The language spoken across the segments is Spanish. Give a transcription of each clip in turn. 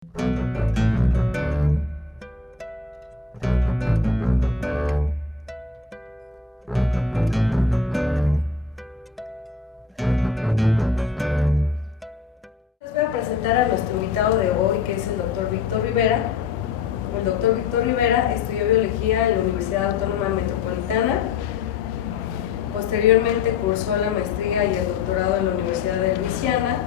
Les voy a presentar a nuestro invitado de hoy, que es el doctor Víctor Rivera. El doctor Víctor Rivera estudió biología en la Universidad Autónoma Metropolitana. Posteriormente cursó la maestría y el doctorado en la Universidad de Luisiana.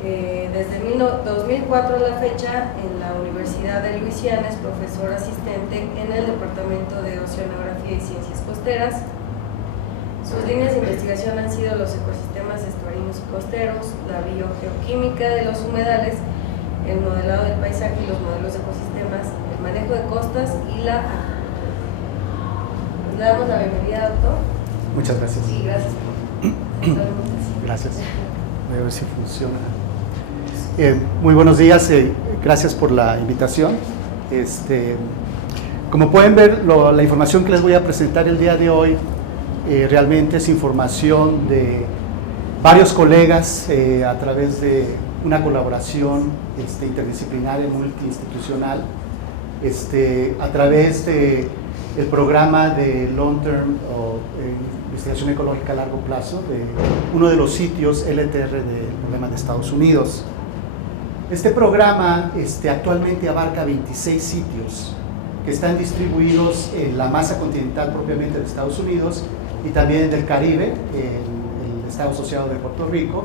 Desde 2004 a la fecha, en la Universidad de Luisiana es profesor asistente en el Departamento de Oceanografía y Ciencias Costeras. Sus líneas de investigación han sido los ecosistemas estuarinos y costeros, la biogeoquímica de los humedales, el modelado del paisaje y los modelos de ecosistemas, el manejo de costas y la Le damos la bienvenida, doctor. Muchas gracias. Y gracias por Gracias. Voy a ver si funciona. Muy buenos días, gracias por la invitación. Como pueden ver, la información que les voy a presentar el día de hoy realmente es información de varios colegas a través de una colaboración interdisciplinaria, multiinstitucional, a través de el programa de Long Term o Investigación Ecológica a Largo Plazo de uno de los sitios LTR del problema de Estados Unidos. Este programa actualmente abarca 26 sitios que están distribuidos en la masa continental propiamente de Estados Unidos y también en el Caribe, en el Estado Asociado de Puerto Rico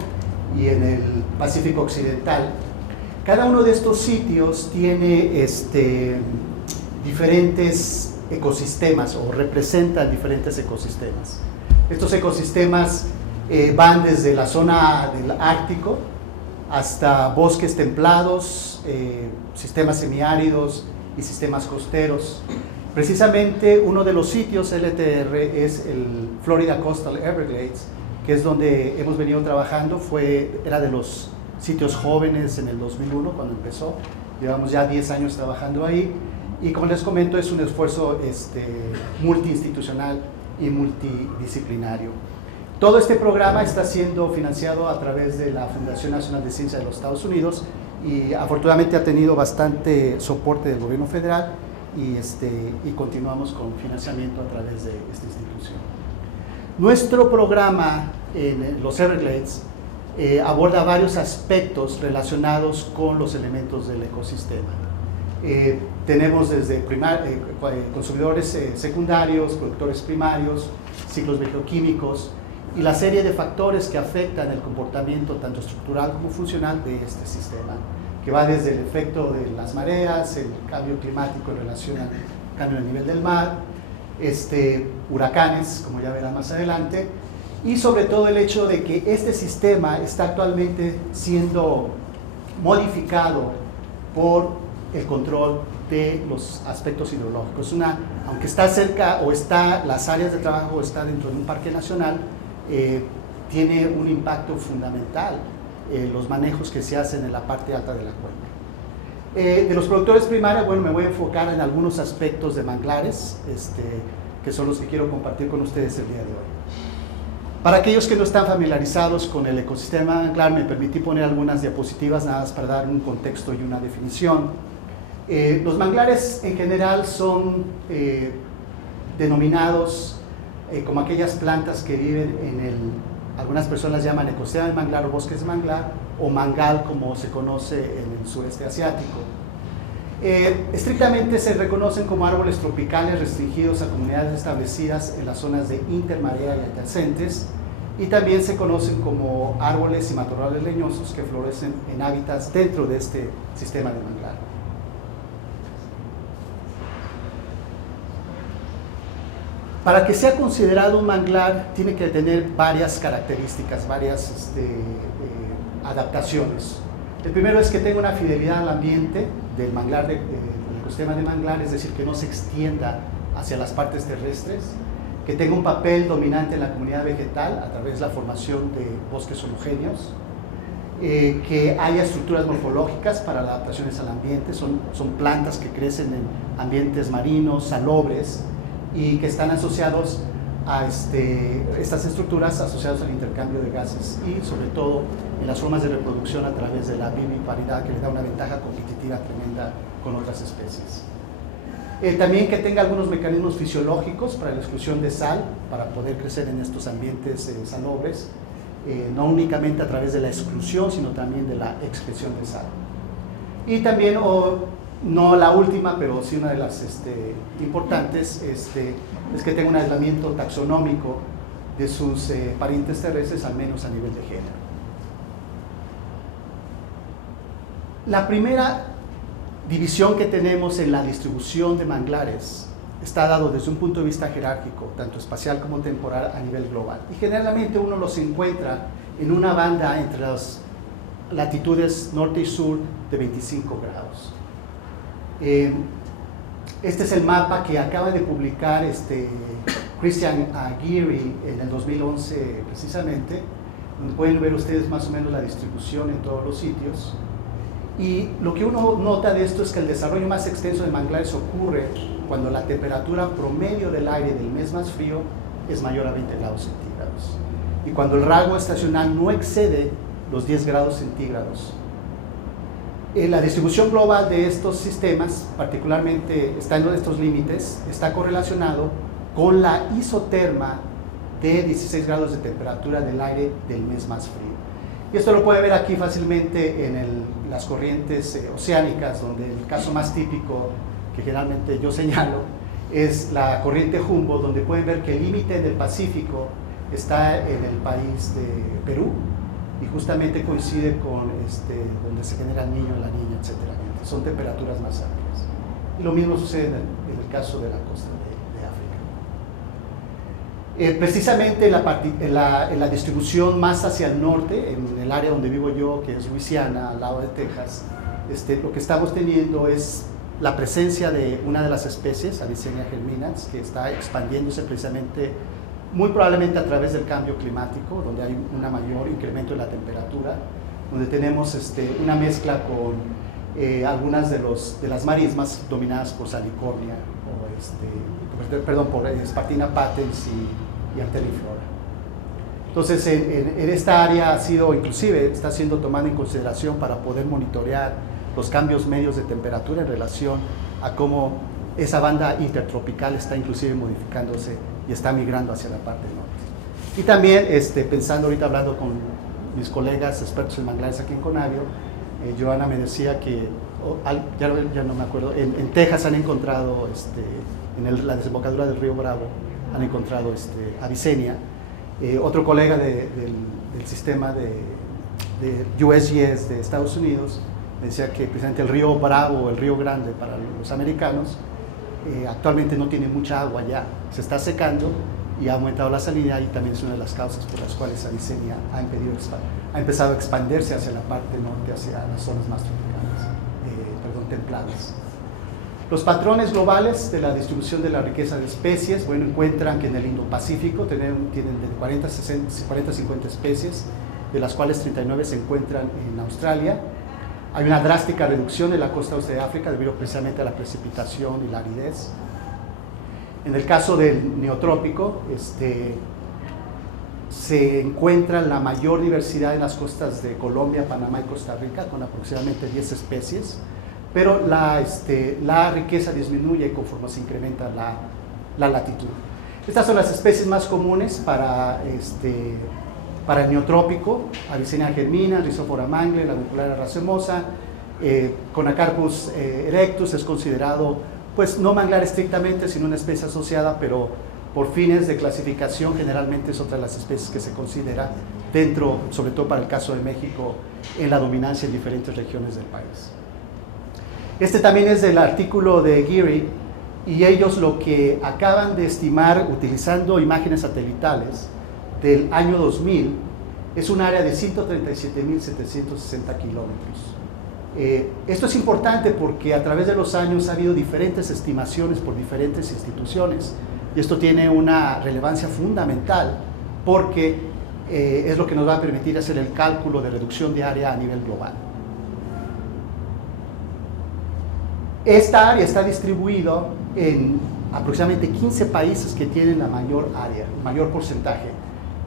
y en el Pacífico Occidental. Cada uno de estos sitios tiene diferentes ecosistemas o representan diferentes ecosistemas. Estos ecosistemas van desde la zona del Ártico hasta bosques templados, sistemas semiáridos y sistemas costeros. Precisamente uno de los sitios LTR es el Florida Coastal Everglades, que es donde hemos venido trabajando. Era de los sitios jóvenes en el 2001 cuando empezó. Llevamos ya 10 años trabajando ahí y, como les comento, es un esfuerzo multiinstitucional y multidisciplinario. Todo este programa está siendo financiado a través de la Fundación Nacional de Ciencia de los Estados Unidos y afortunadamente ha tenido bastante soporte del gobierno federal y continuamos con financiamiento a través de esta institución. Nuestro programa en los Everglades aborda varios aspectos relacionados con los elementos del ecosistema. Tenemos desde consumidores secundarios, productores primarios, ciclos bioquímicos y la serie de factores que afectan el comportamiento tanto estructural como funcional de este sistema, que va desde el efecto de las mareas, el cambio climático en relación al cambio del nivel del mar, huracanes, como ya verán más adelante, y sobre todo el hecho de que este sistema está actualmente siendo modificado por el control de los aspectos hidrológicos. Aunque está cerca o las áreas de trabajo está dentro de un parque nacional, tiene un impacto fundamental los manejos que se hacen en la parte alta de la cuenca. De los productores primarios, bueno, me voy a enfocar en algunos aspectos de manglares, que son los que quiero compartir con ustedes el día de hoy. Para aquellos que no están familiarizados con el ecosistema manglar, me permití poner algunas diapositivas nada más para dar un contexto y una definición. Los manglares en general son denominados como aquellas plantas que viven algunas personas llaman ecosistema de manglar o bosques de manglar, o mangal como se conoce en el sureste asiático. Estrictamente se reconocen como árboles tropicales restringidos a comunidades establecidas en las zonas de intermarea y adyacentes, y también se conocen como árboles y matorrales leñosos que florecen en hábitats dentro de este sistema de manglar. Para que sea considerado un manglar, tiene que tener varias características, varias adaptaciones. El primero es que tenga una fidelidad al ambiente del manglar, del ecosistema de manglar, es decir, que no se extienda hacia las partes terrestres, que tenga un papel dominante en la comunidad vegetal a través de la formación de bosques homogéneos, que haya estructuras morfológicas para las adaptaciones al ambiente, son plantas que crecen en ambientes marinos, salobres, y que están asociados a estas estructuras asociadas al intercambio de gases y sobre todo en las formas de reproducción a través de la viviparidad, que le da una ventaja competitiva tremenda con otras especies. También que tenga algunos mecanismos fisiológicos para la exclusión de sal, para poder crecer en estos ambientes salobres, no únicamente a través de la exclusión, sino también de la excreción de sal. Y también, no la última, pero sí una de las importantes, es que tenga un aislamiento taxonómico de sus parientes terrestres, al menos a nivel de género. La primera división que tenemos en la distribución de manglares está dado desde un punto de vista jerárquico, tanto espacial como temporal, a nivel global. Y generalmente uno los encuentra en una banda entre las latitudes norte y sur de 25 grados. Este es el mapa que acaba de publicar Christian Geary en el 2011 precisamente, donde pueden ver ustedes más o menos la distribución en todos los sitios. Y lo que uno nota de esto es que el desarrollo más extenso de manglares ocurre cuando la temperatura promedio del aire del mes más frío es mayor a 20 grados centígrados. Y cuando el rango estacional no excede los 10 grados centígrados. La distribución global de estos sistemas, particularmente estando en estos límites, está correlacionado con la isoterma de 16 grados de temperatura del aire del mes más frío. Y esto lo puede ver aquí fácilmente en las corrientes oceánicas, donde el caso más típico que generalmente yo señalo es la corriente Humboldt, donde pueden ver que el límite del Pacífico está en el país de Perú, y justamente coincide con donde se genera el niño, la niña, etc. Son temperaturas más amplias. Y lo mismo sucede en el caso de la costa de África. Precisamente en la distribución más hacia el norte, en el área donde vivo yo, que es Luisiana, al lado de Texas, lo que estamos teniendo es la presencia de una de las especies, Avicennia germinans, que está expandiéndose precisamente muy probablemente a través del cambio climático, donde hay un mayor incremento de la temperatura, donde tenemos una mezcla con algunas de las marismas dominadas por Salicornia, por Spartina patens y Arteriflora. Entonces, en esta área está siendo tomada en consideración para poder monitorear los cambios medios de temperatura en relación a cómo esa banda intertropical está inclusive modificándose y está migrando hacia la parte norte. Y también pensando ahorita, hablando con mis colegas expertos en manglares aquí en Conavio, Joana me decía que, ya no me acuerdo, en Texas han encontrado, en la desembocadura del río Bravo, han encontrado Avicennia. Otro colega del sistema de USGS de Estados Unidos decía que precisamente el río Bravo, el río Grande para los americanos, actualmente no tiene mucha agua ya, se está secando y ha aumentado la salinidad, y también es una de las causas por las cuales Avicennia ha empezado a expandirse hacia la parte norte, hacia las zonas más tropicales, templadas. Los patrones globales de la distribución de la riqueza de especies, encuentran que en el Indo-Pacífico tienen de 40 a 50 especies, de las cuales 39 se encuentran en Australia. Hay una drástica reducción en la costa oeste de África debido precisamente a la precipitación y la aridez. En el caso del neotrópico, se encuentra la mayor diversidad en las costas de Colombia, Panamá y Costa Rica, con aproximadamente 10 especies, pero la riqueza disminuye conforme se incrementa la latitud. Estas son las especies más comunes para el neotrópico: Avicennia germinans, Rhizophora mangle, Lanucularia racemosa. Conacarpus erectus es considerado, pues, no manglar estrictamente, sino una especie asociada, pero por fines de clasificación generalmente es otra de las especies que se considera dentro, sobre todo para el caso de México, en la dominancia en diferentes regiones del país. También es del artículo de Geary, y ellos lo que acaban de estimar utilizando imágenes satelitales del año 2000 es un área de 137.760 kilómetros. Esto es importante porque a través de los años ha habido diferentes estimaciones por diferentes instituciones, y esto tiene una relevancia fundamental porque es lo que nos va a permitir hacer el cálculo de reducción de área a nivel global. Esta área está distribuida en aproximadamente 15 países que tienen la mayor área, el mayor porcentaje.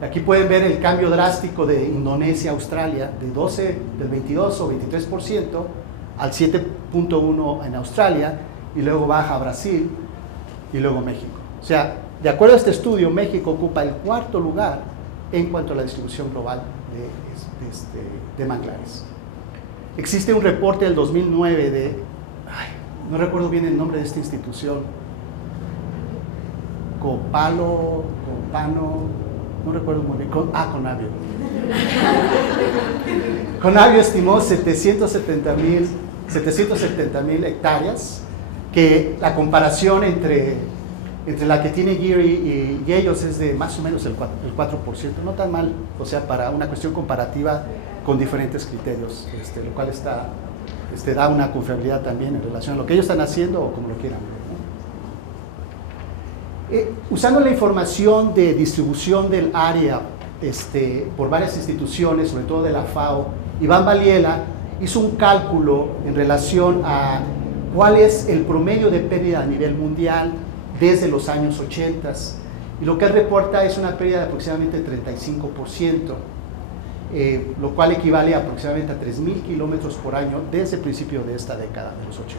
Aquí pueden ver el cambio drástico de Indonesia a Australia, del 22 o 23% al 7.1% en Australia, y luego baja a Brasil y luego México. O sea, de acuerdo a este estudio, México ocupa el 4º lugar en cuanto a la distribución global de manglares. Existe un reporte del 2009 no recuerdo bien el nombre de esta institución, Copano, no recuerdo muy bien, Conavio. Conavio estimó 770,000 hectáreas, que la comparación entre la que tiene Geary y ellos es de más o menos el 4%, no tan mal, o sea, para una cuestión comparativa con diferentes criterios, lo cual da una confiabilidad también en relación a lo que ellos están haciendo o como lo quieran ver, ¿no? Usando la información de distribución del área por varias instituciones, sobre todo de la FAO, Iván Valiela hizo un cálculo en relación a cuál es el promedio de pérdida a nivel mundial desde los años 80, y lo que él reporta es una pérdida de aproximadamente 35%, lo cual equivale a aproximadamente a 3.000 kilómetros por año desde el principio de esta década de los 80.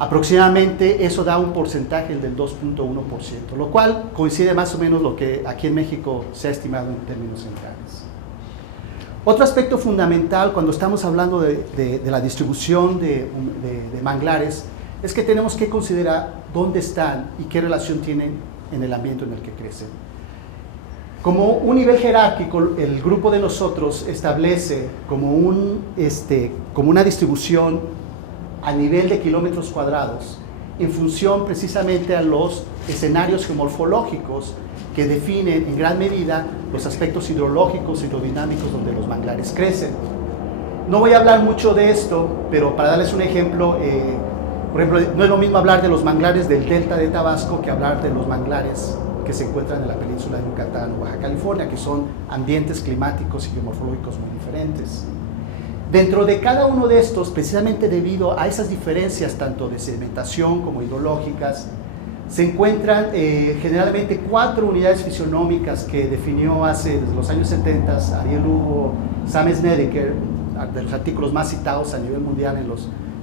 Aproximadamente eso da un porcentaje del 2.1%, lo cual coincide más o menos lo que aquí en México se ha estimado en términos generales. Otro aspecto fundamental cuando estamos hablando de la distribución de manglares es que tenemos que considerar dónde están y qué relación tienen en el ambiente en el que crecen. Como un nivel jerárquico, el grupo de nosotros establece como una distribución a nivel de kilómetros cuadrados en función precisamente a los escenarios geomorfológicos que definen en gran medida los aspectos hidrológicos, hidrodinámicos donde los manglares crecen. No voy a hablar mucho de esto, pero para darles un ejemplo, por ejemplo, no es lo mismo hablar de los manglares del delta de Tabasco que hablar de los manglares que se encuentran en la península de Yucatán o Baja California, que son ambientes climáticos y geomorfológicos muy diferentes. Dentro de cada uno de estos, precisamente debido a esas diferencias tanto de sedimentación como hidrológicas, se encuentran generalmente 4 unidades fisionómicas que definió desde los años 70 Ariel Hugo, Sam Snedeker, de los artículos más citados a nivel mundial,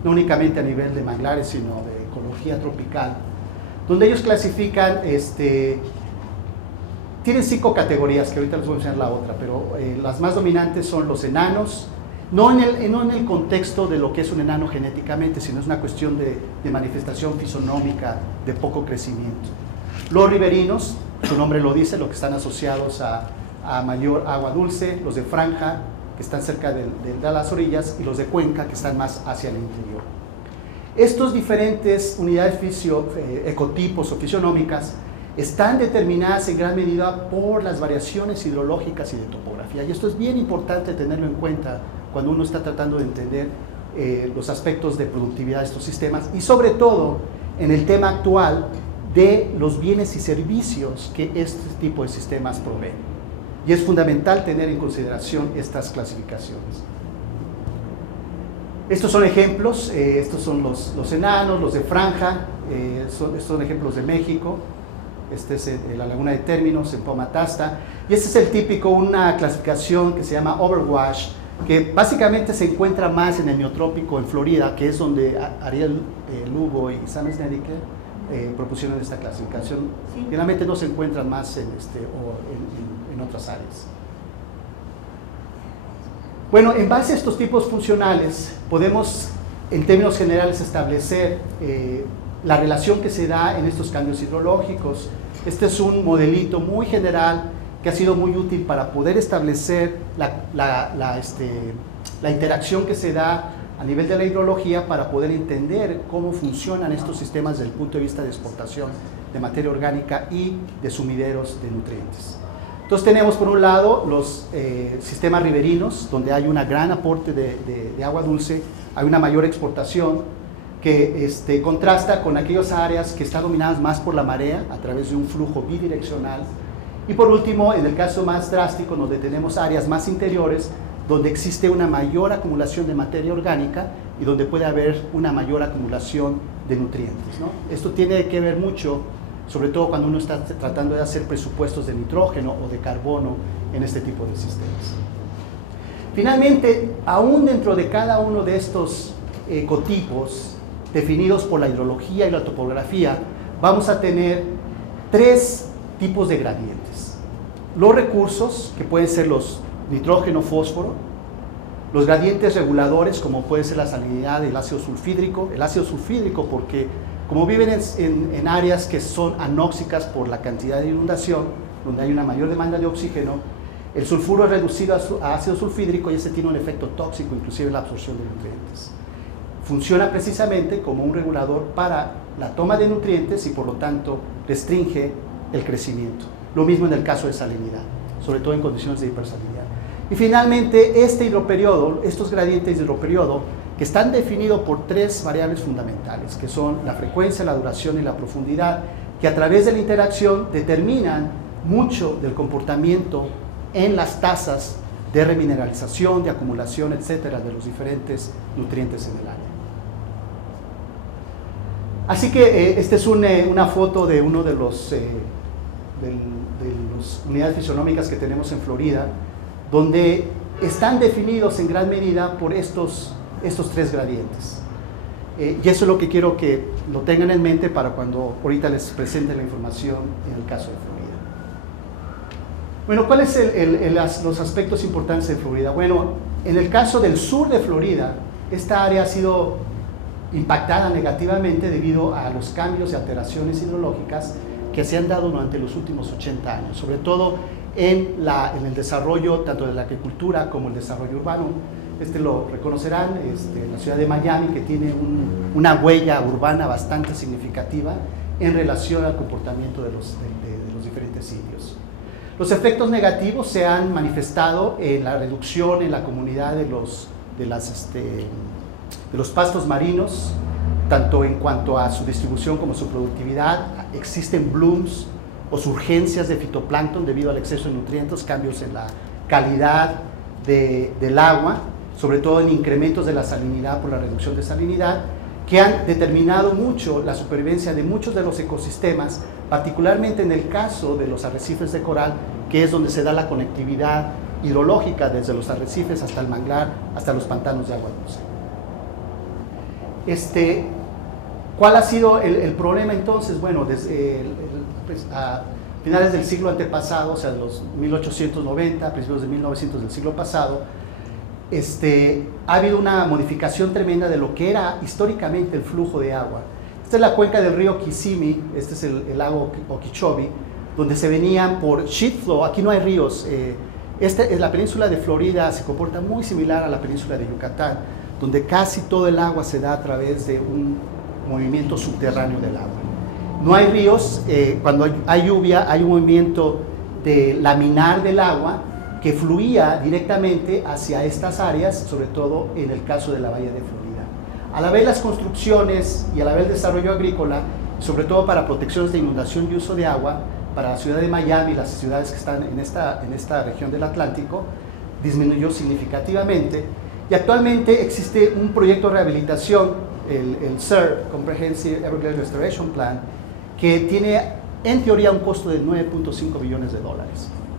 no únicamente a nivel de manglares, sino de ecología tropical, donde ellos clasifican, tienen 5 categorías, que ahorita les voy a enseñar la otra, pero las más dominantes son los enanos, no en el contexto de lo que es un enano genéticamente, sino es una cuestión de manifestación fisonómica de poco crecimiento. Los riberinos, su nombre lo dice, lo que están asociados a mayor agua dulce, los de franja, que están cerca de las orillas, y los de cuenca, que están más hacia el interior. Estos diferentes unidades ecotipos o fisionómicas están determinadas en gran medida por las variaciones hidrológicas y de topografía, y esto es bien importante tenerlo en cuenta cuando uno está tratando de entender los aspectos de productividad de estos sistemas, y sobre todo en el tema actual de los bienes y servicios que este tipo de sistemas proveen. Y es fundamental tener en consideración estas clasificaciones. Estos son ejemplos, estos son los enanos, los de franja, estos son ejemplos de México. Este es la laguna de términos en Pomatasta, y este es el típico, una clasificación que se llama Overwash, que básicamente se encuentra más en el neotrópico en Florida, que es donde Ariel Lugo y Sam Snedeker propusieron esta clasificación. Sí. Generalmente no se encuentran más en otras áreas. Bueno, en base a estos tipos funcionales podemos en términos generales establecer la relación que se da en estos cambios hidrológicos. Este es un modelito muy general que ha sido muy útil para poder establecer la interacción que se da a nivel de la hidrología para poder entender cómo funcionan estos sistemas desde el punto de vista de exportación de materia orgánica y de sumideros de nutrientes. Entonces tenemos por un lado los sistemas riberinos, donde hay un gran aporte de agua dulce, hay una mayor exportación, que contrasta con aquellas áreas que están dominadas más por la marea a través de un flujo bidireccional. Y por último, en el caso más drástico, donde tenemos áreas más interiores, donde existe una mayor acumulación de materia orgánica y donde puede haber una mayor acumulación de nutrientes, ¿no? Esto tiene que ver mucho, sobre todo cuando uno está tratando de hacer presupuestos de nitrógeno o de carbono en este tipo de sistemas. Finalmente, aún dentro de cada uno de estos ecotipos definidos por la hidrología y la topografía, vamos a tener 3 tipos de gradientes. Los recursos, que pueden ser los nitrógeno, fósforo, los gradientes reguladores, como puede ser la salinidad del ácido sulfídrico porque como viven en áreas que son anóxicas por la cantidad de inundación, donde hay una mayor demanda de oxígeno, el sulfuro es reducido a ácido sulfídrico y ese tiene un efecto tóxico, inclusive en la absorción de nutrientes. Funciona precisamente como un regulador para la toma de nutrientes y por lo tanto restringe el crecimiento. Lo mismo en el caso de salinidad, sobre todo en condiciones de hipersalinidad. Y finalmente, estos gradientes de hidroperiodo, que están definidos por 3 variables fundamentales, que son la frecuencia, la duración y la profundidad, que a través de la interacción determinan mucho del comportamiento en las tasas de remineralización, de acumulación, etcétera, de los diferentes nutrientes en el área. Así que esta es una foto de uno de las unidades fisonómicas que tenemos en Florida, donde están definidos en gran medida por estos 3 gradientes. Y eso es lo que quiero que lo tengan en mente para cuando ahorita les presente la información en el caso de Florida. Bueno, ¿cuáles son los aspectos importantes de Florida? Bueno, en el caso del sur de Florida, esta área ha sido impactada negativamente debido a los cambios y alteraciones hidrológicas que se han dado durante los últimos 80 años, sobre todo en el desarrollo tanto de la agricultura como el desarrollo urbano. Lo reconocerán, la ciudad de Miami, que tiene una huella urbana bastante significativa en relación al comportamiento de los diferentes sitios. Los efectos negativos se han manifestado en la reducción en la comunidad de los pastos marinos, tanto en cuanto a su distribución como su productividad. Existen blooms o surgencias de fitoplancton debido al exceso de nutrientes, cambios en la calidad del agua, sobre todo en incrementos de la salinidad por la reducción de salinidad, que han determinado mucho la supervivencia de muchos de los ecosistemas, particularmente en el caso de los arrecifes de coral, que es donde se da la conectividad hidrológica desde los arrecifes hasta el manglar, hasta los pantanos de agua dulce. ¿Cuál ha sido el problema entonces? Bueno, desde a finales del siglo antepasado, o sea, de los 1890, principios de 1900 del siglo pasado, ha habido una modificación tremenda de lo que era históricamente el flujo de agua. Esta es la cuenca del río Kissimmee, este es el lago Okeechobee, donde se venían por sheet flow. Aquí no hay ríos. La península de Florida se comporta muy similar a la península de Yucatán, donde casi todo el agua se da a través de un movimiento subterráneo del agua. No hay ríos. Cuando hay lluvia hay un movimiento laminar del agua que fluía directamente hacia estas áreas, sobre todo en el caso de la bahía de Florida. A la vez las construcciones y a la vez el desarrollo agrícola, sobre todo para protecciones de inundación y uso de agua, para la ciudad de Miami y las ciudades que están en esta región del Atlántico, disminuyó significativamente. Y actualmente existe un proyecto de rehabilitación, el CERP, Comprehensive Everglades Restoration Plan, que tiene en teoría un costo de $9.5 billones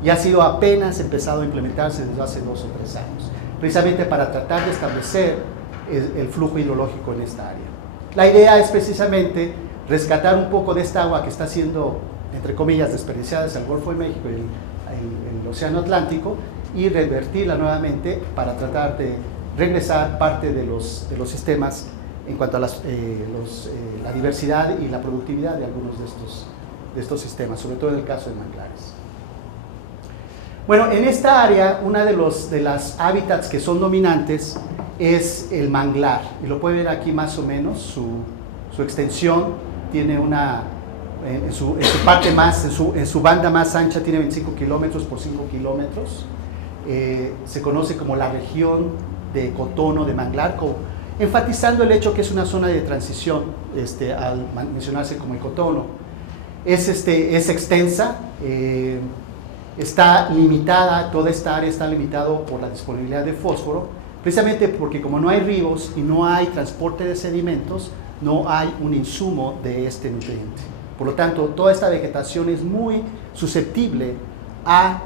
y ha sido apenas empezado a implementarse desde hace 2 o 3 años, precisamente para tratar de establecer el flujo hidrológico en esta área. La idea es precisamente rescatar un poco de esta agua que está siendo, entre comillas, desperdiciada hacia el Golfo de México y el Océano Atlántico, y revertirla nuevamente para tratar de regresar parte de los sistemas en cuanto a la diversidad y la productividad de algunos de estos sistemas, sobre todo en el caso de manglares. Bueno, en esta área, una de las hábitats que son dominantes es el manglar, y lo puede ver aquí más o menos. Su extensión tiene en su banda más ancha tiene 25 kilómetros por 5 kilómetros. Se conoce como la región de cotono de manglar, enfatizando el hecho que es una zona de transición al mencionarse como ecotono. Es extensa, está limitada, toda esta área está limitada por la disponibilidad de fósforo, precisamente porque como no hay ríos y no hay transporte de sedimentos, no hay un insumo de este nutriente. Por lo tanto, toda esta vegetación es muy susceptible a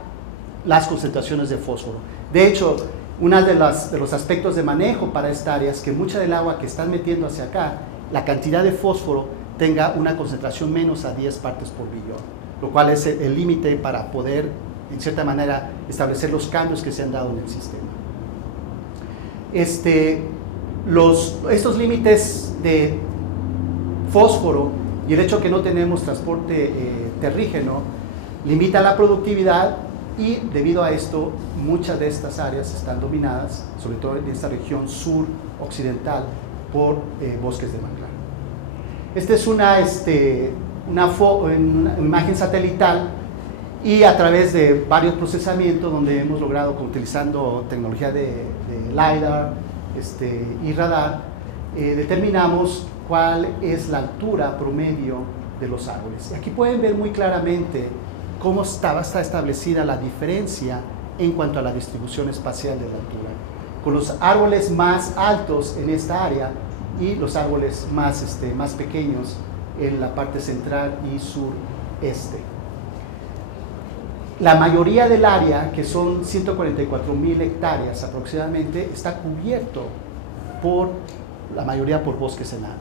las concentraciones de fósforo. De hecho, uno de los aspectos de manejo para esta área es que mucha del agua que están metiendo hacia acá, la cantidad de fósforo tenga una concentración menos a 10 partes por billón, lo cual es el límite para poder, en cierta manera, establecer los cambios que se han dado en el sistema. Estos límites de fósforo y el hecho que no tenemos transporte terrígeno limita la productividad y debido a esto muchas de estas áreas están dominadas, sobre todo en esta región sur-occidental, por bosques de manglar. Esta es una imagen satelital y a través de varios procesamientos donde hemos logrado, utilizando tecnología de LiDAR y radar, determinamos cuál es la altura promedio de los árboles. Aquí pueden ver muy claramente cómo está establecida la diferencia en cuanto a la distribución espacial de la altura, con los árboles más altos en esta área y los árboles más pequeños en la parte central y sureste. La mayoría del área, que son 144,000 hectáreas aproximadamente, está cubierto la mayoría por bosques enanos.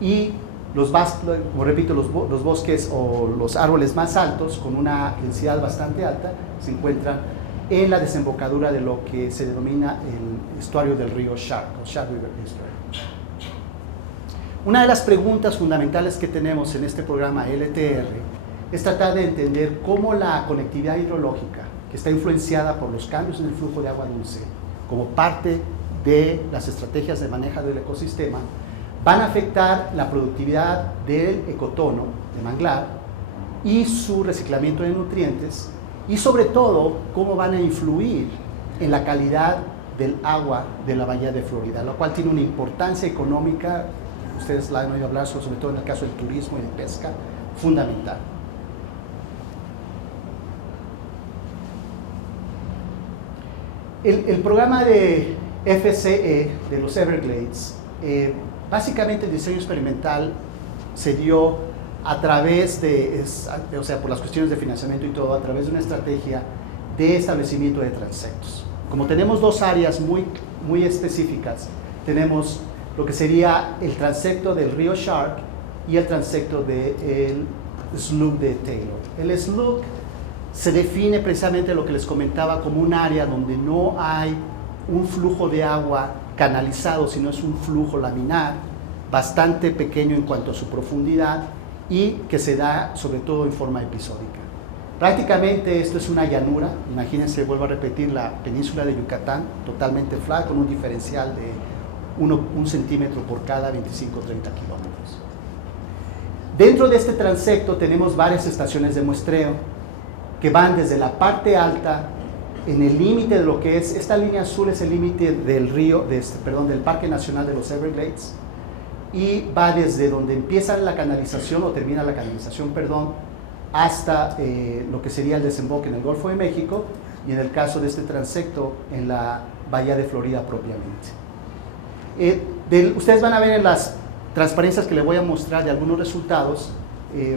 Y como repito, los bosques o los árboles más altos, con una densidad bastante alta, se encuentran en la desembocadura de lo que se denomina el estuario del río Shark, o Shark River Estuary. Una de las preguntas fundamentales que tenemos en este programa LTR es tratar de entender cómo la conectividad hidrológica, que está influenciada por los cambios en el flujo de agua dulce, como parte de las estrategias de manejo del ecosistema, van a afectar la productividad del ecotono de manglar y su reciclamiento de nutrientes, y sobre todo cómo van a influir en la calidad del agua de la bahía de Florida, lo cual tiene una importancia económica, ustedes la han oído hablar sobre todo en el caso del turismo y de pesca, fundamental. El programa de FCE de los Everglades, básicamente el diseño experimental se dio a través por las cuestiones de financiamiento y todo, a través de una estrategia de establecimiento de transectos. Como tenemos dos áreas muy específicas, tenemos lo que sería el transecto del río Shark y el transecto del slough de Taylor. El slough se define precisamente lo que les comentaba como un área donde no hay un flujo de agua canalizado, sino es un flujo laminar, bastante pequeño en cuanto a su profundidad y que se da sobre todo en forma episódica. Prácticamente esto es una llanura, imagínense, vuelvo a repetir, la península de Yucatán, totalmente flat, con un diferencial de 1 centímetro por cada 25-30 kilómetros. Dentro de este transecto tenemos varias estaciones de muestreo que van desde la parte alta, en el límite de lo que es, esta línea azul es el límite del del Parque Nacional de los Everglades, y va desde donde empieza la canalización, o termina la canalización, hasta lo que sería el desemboque en el Golfo de México, y en el caso de este transecto, en la Bahía de Florida propiamente. Ustedes van a ver en las transparencias que les voy a mostrar de algunos resultados,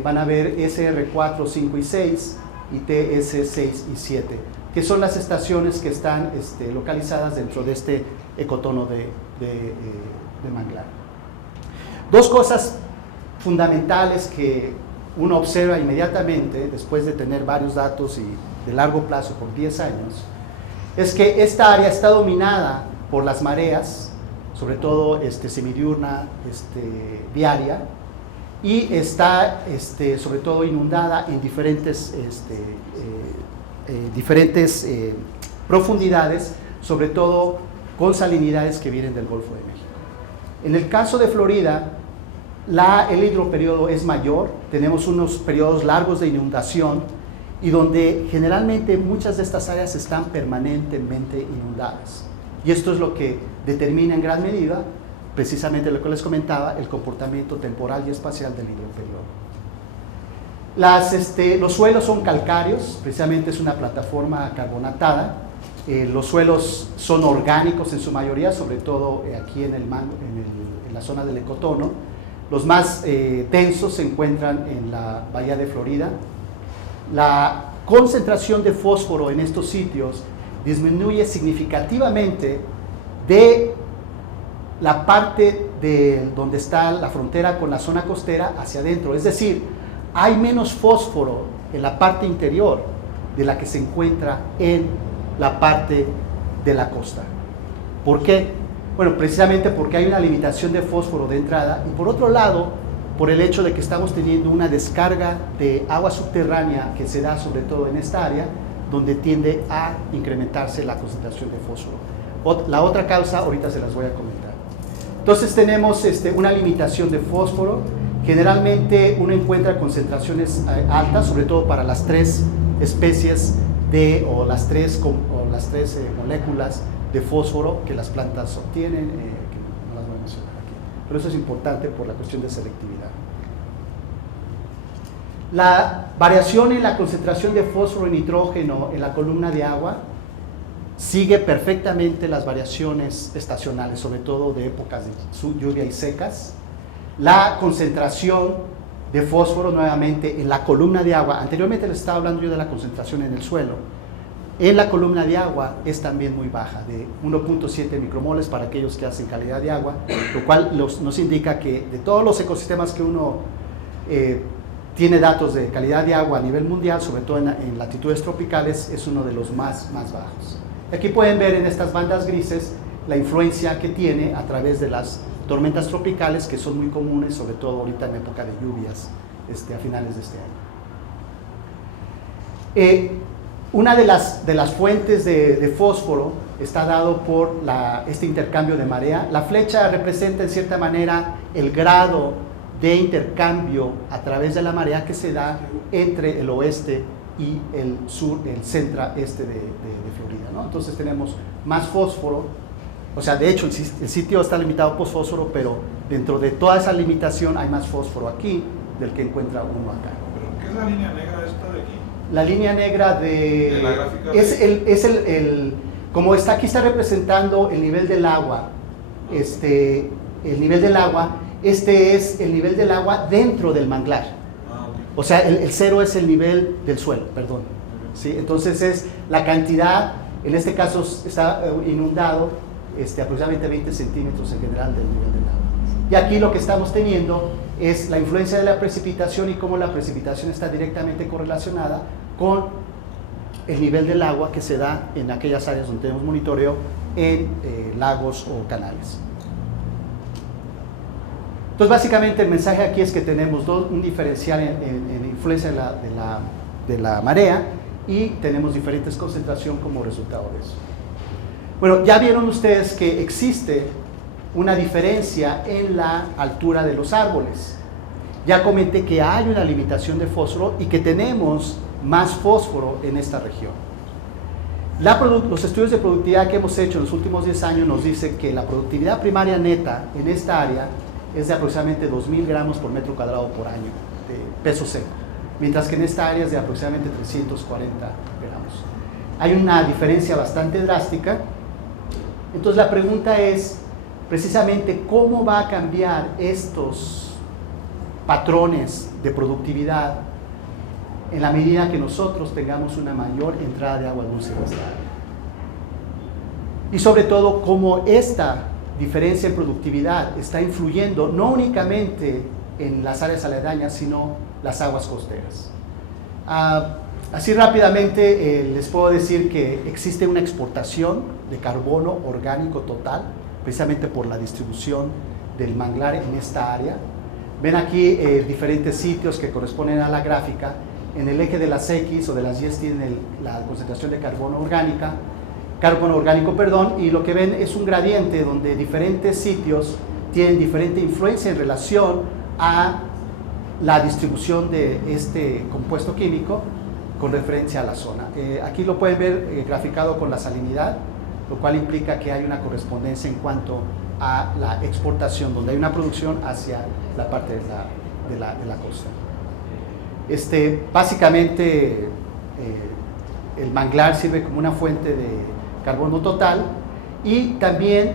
van a ver SR4, 5 y 6 y TS6 y 7, que son las estaciones que están localizadas dentro de este ecotono de manglar. Dos cosas fundamentales que uno observa inmediatamente después de tener varios datos y de largo plazo por 10 años, es que esta área está dominada por las mareas, sobre todo semidiurna, diaria, y está sobre todo inundada en diferentes profundidades, sobre todo con salinidades que vienen del Golfo de México. En el caso de Florida, el hidroperiodo es mayor, tenemos unos periodos largos de inundación y donde generalmente muchas de estas áreas están permanentemente inundadas. Y esto es lo que determina en gran medida, precisamente lo que les comentaba, el comportamiento temporal y espacial del hidroperiodo. Los suelos son calcáreos, precisamente es una plataforma carbonatada, Los suelos son orgánicos en su mayoría, sobre todo aquí en la zona del ecotono. Los más densos se encuentran en la bahía de Florida. La concentración de fósforo en estos sitios disminuye significativamente de la parte de donde está la frontera con la zona costera hacia adentro. Es decir, hay menos fósforo en la parte interior de la que se encuentra en la parte de la costa. ¿Por qué? Bueno, precisamente porque hay una limitación de fósforo de entrada y por otro lado, por el hecho de que estamos teniendo una descarga de agua subterránea que se da sobre todo en esta área, donde tiende a incrementarse la concentración de fósforo. La otra causa, ahorita se las voy a comentar. Entonces tenemos una limitación de fósforo. Generalmente uno encuentra concentraciones altas, sobre todo para las tres especies o las tres moléculas de fósforo que las plantas obtienen, que no las voy a mencionar aquí. Pero eso es importante por la cuestión de selectividad. La variación en la concentración de fósforo y nitrógeno en la columna de agua sigue perfectamente las variaciones estacionales, sobre todo de épocas de lluvia y secas. La concentración de fósforo nuevamente en la columna de agua, anteriormente les estaba hablando yo de la concentración en el suelo, en la columna de agua es también muy baja, de 1.7 micromoles para aquellos que hacen calidad de agua, lo cual nos indica que de todos los ecosistemas que uno tiene datos de calidad de agua a nivel mundial, sobre todo en latitudes tropicales, es uno de los más bajos. Aquí pueden ver en estas bandas grises la influencia que tiene a través de las tormentas tropicales, que son muy comunes, sobre todo ahorita en época de lluvias, a finales de este año. Una de las fuentes de fósforo está dado por este intercambio de marea. La flecha representa en cierta manera el grado de intercambio a través de la marea que se da entre el oeste y el sur, el centro-este de Florida, ¿no? Entonces tenemos más fósforo, o sea, de hecho el sitio está limitado por fósforo, pero dentro de toda esa limitación hay más fósforo aquí del que encuentra uno acá. ¿Pero qué es la línea negra esta de aquí? La línea negra de la gráfica es como está aquí, está representando el nivel del agua, el nivel del agua, es el nivel del agua dentro del manglar. O sea, el cero es el nivel del suelo, perdón. ¿Sí? Entonces es la cantidad, en este caso está inundado aproximadamente 20 centímetros en general del nivel del agua. Y aquí lo que estamos teniendo es la influencia de la precipitación y cómo la precipitación está directamente correlacionada con el nivel del agua que se da en aquellas áreas donde tenemos monitoreo en lagos o canales. Entonces, básicamente el mensaje aquí es que tenemos un diferencial en influencia de la marea y tenemos diferentes concentraciones como resultado de eso. Bueno, ya vieron ustedes que existe una diferencia en la altura de los árboles. Ya comenté que hay una limitación de fósforo y que tenemos más fósforo en esta región. Los estudios de productividad que hemos hecho en los últimos 10 años nos dicen que la productividad primaria neta en esta área es de aproximadamente 2.000 gramos por metro cuadrado por año de peso seco, mientras que en esta área es de aproximadamente 340 gramos. Hay una diferencia bastante drástica. Entonces la pregunta es precisamente cómo va a cambiar estos patrones de productividad en la medida que nosotros tengamos una mayor entrada de agua dulce en esta área. Y sobre todo cómo esta diferencia en productividad está influyendo no únicamente en las áreas aledañas, sino las aguas costeras. Así rápidamente les puedo decir que existe una exportación de carbono orgánico total, precisamente por la distribución del manglar en esta área. Ven aquí diferentes sitios que corresponden a la gráfica. En el eje de las X o de las Y tienen la concentración de carbono orgánico, y lo que ven es un gradiente donde diferentes sitios tienen diferente influencia en relación a la distribución de este compuesto químico con referencia a la zona. Aquí lo pueden ver graficado con la salinidad, lo cual implica que hay una correspondencia en cuanto a la exportación, donde hay una producción hacia la parte de la costa. Básicamente el manglar sirve como una fuente carbono total, y también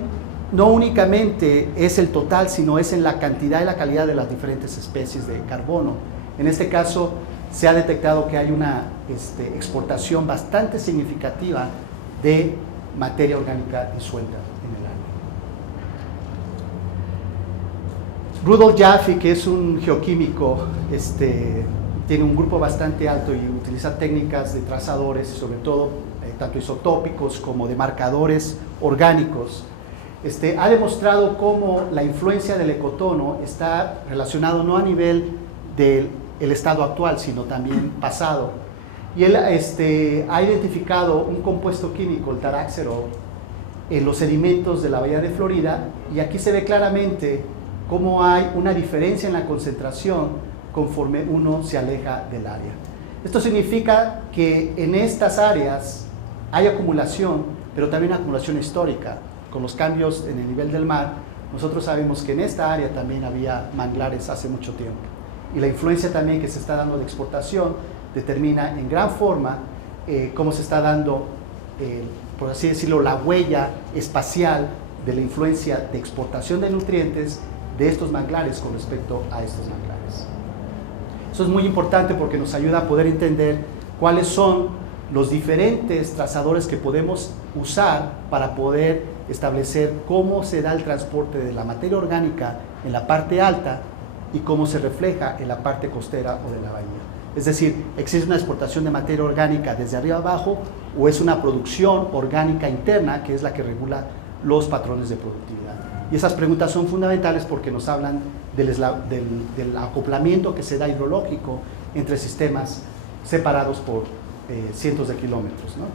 no únicamente es el total, sino es en la cantidad y la calidad de las diferentes especies de carbono. En este caso se ha detectado que hay una exportación bastante significativa de materia orgánica disuelta en el aire. Rudolf Jaffe, que es un geoquímico, tiene un grupo bastante alto y utiliza técnicas de trazadores, sobre todo tanto isotópicos como de marcadores orgánicos. Ha demostrado cómo la influencia del ecotono está relacionado no a nivel del estado actual, sino también pasado. Y él ha identificado un compuesto químico, el taraxerol, en los sedimentos de la bahía de Florida, y aquí se ve claramente cómo hay una diferencia en la concentración conforme uno se aleja del área. Esto significa que en estas áreas hay acumulación, pero también acumulación histórica. Con los cambios en el nivel del mar, nosotros sabemos que en esta área también había manglares hace mucho tiempo. Y la influencia también que se está dando de exportación determina en gran forma cómo se está dando, por así decirlo, la huella espacial de la influencia de exportación de nutrientes de estos manglares con respecto a estos manglares. Eso es muy importante porque nos ayuda a poder entender cuáles son los diferentes trazadores que podemos usar para poder establecer cómo se da el transporte de la materia orgánica en la parte alta y cómo se refleja en la parte costera o de la bahía. Es decir, ¿existe una exportación de materia orgánica desde arriba abajo o es una producción orgánica interna que es la que regula los patrones de productividad? Y esas preguntas son fundamentales porque nos hablan del acoplamiento que se da hidrológico entre sistemas separados por cientos de kilómetros, ¿no?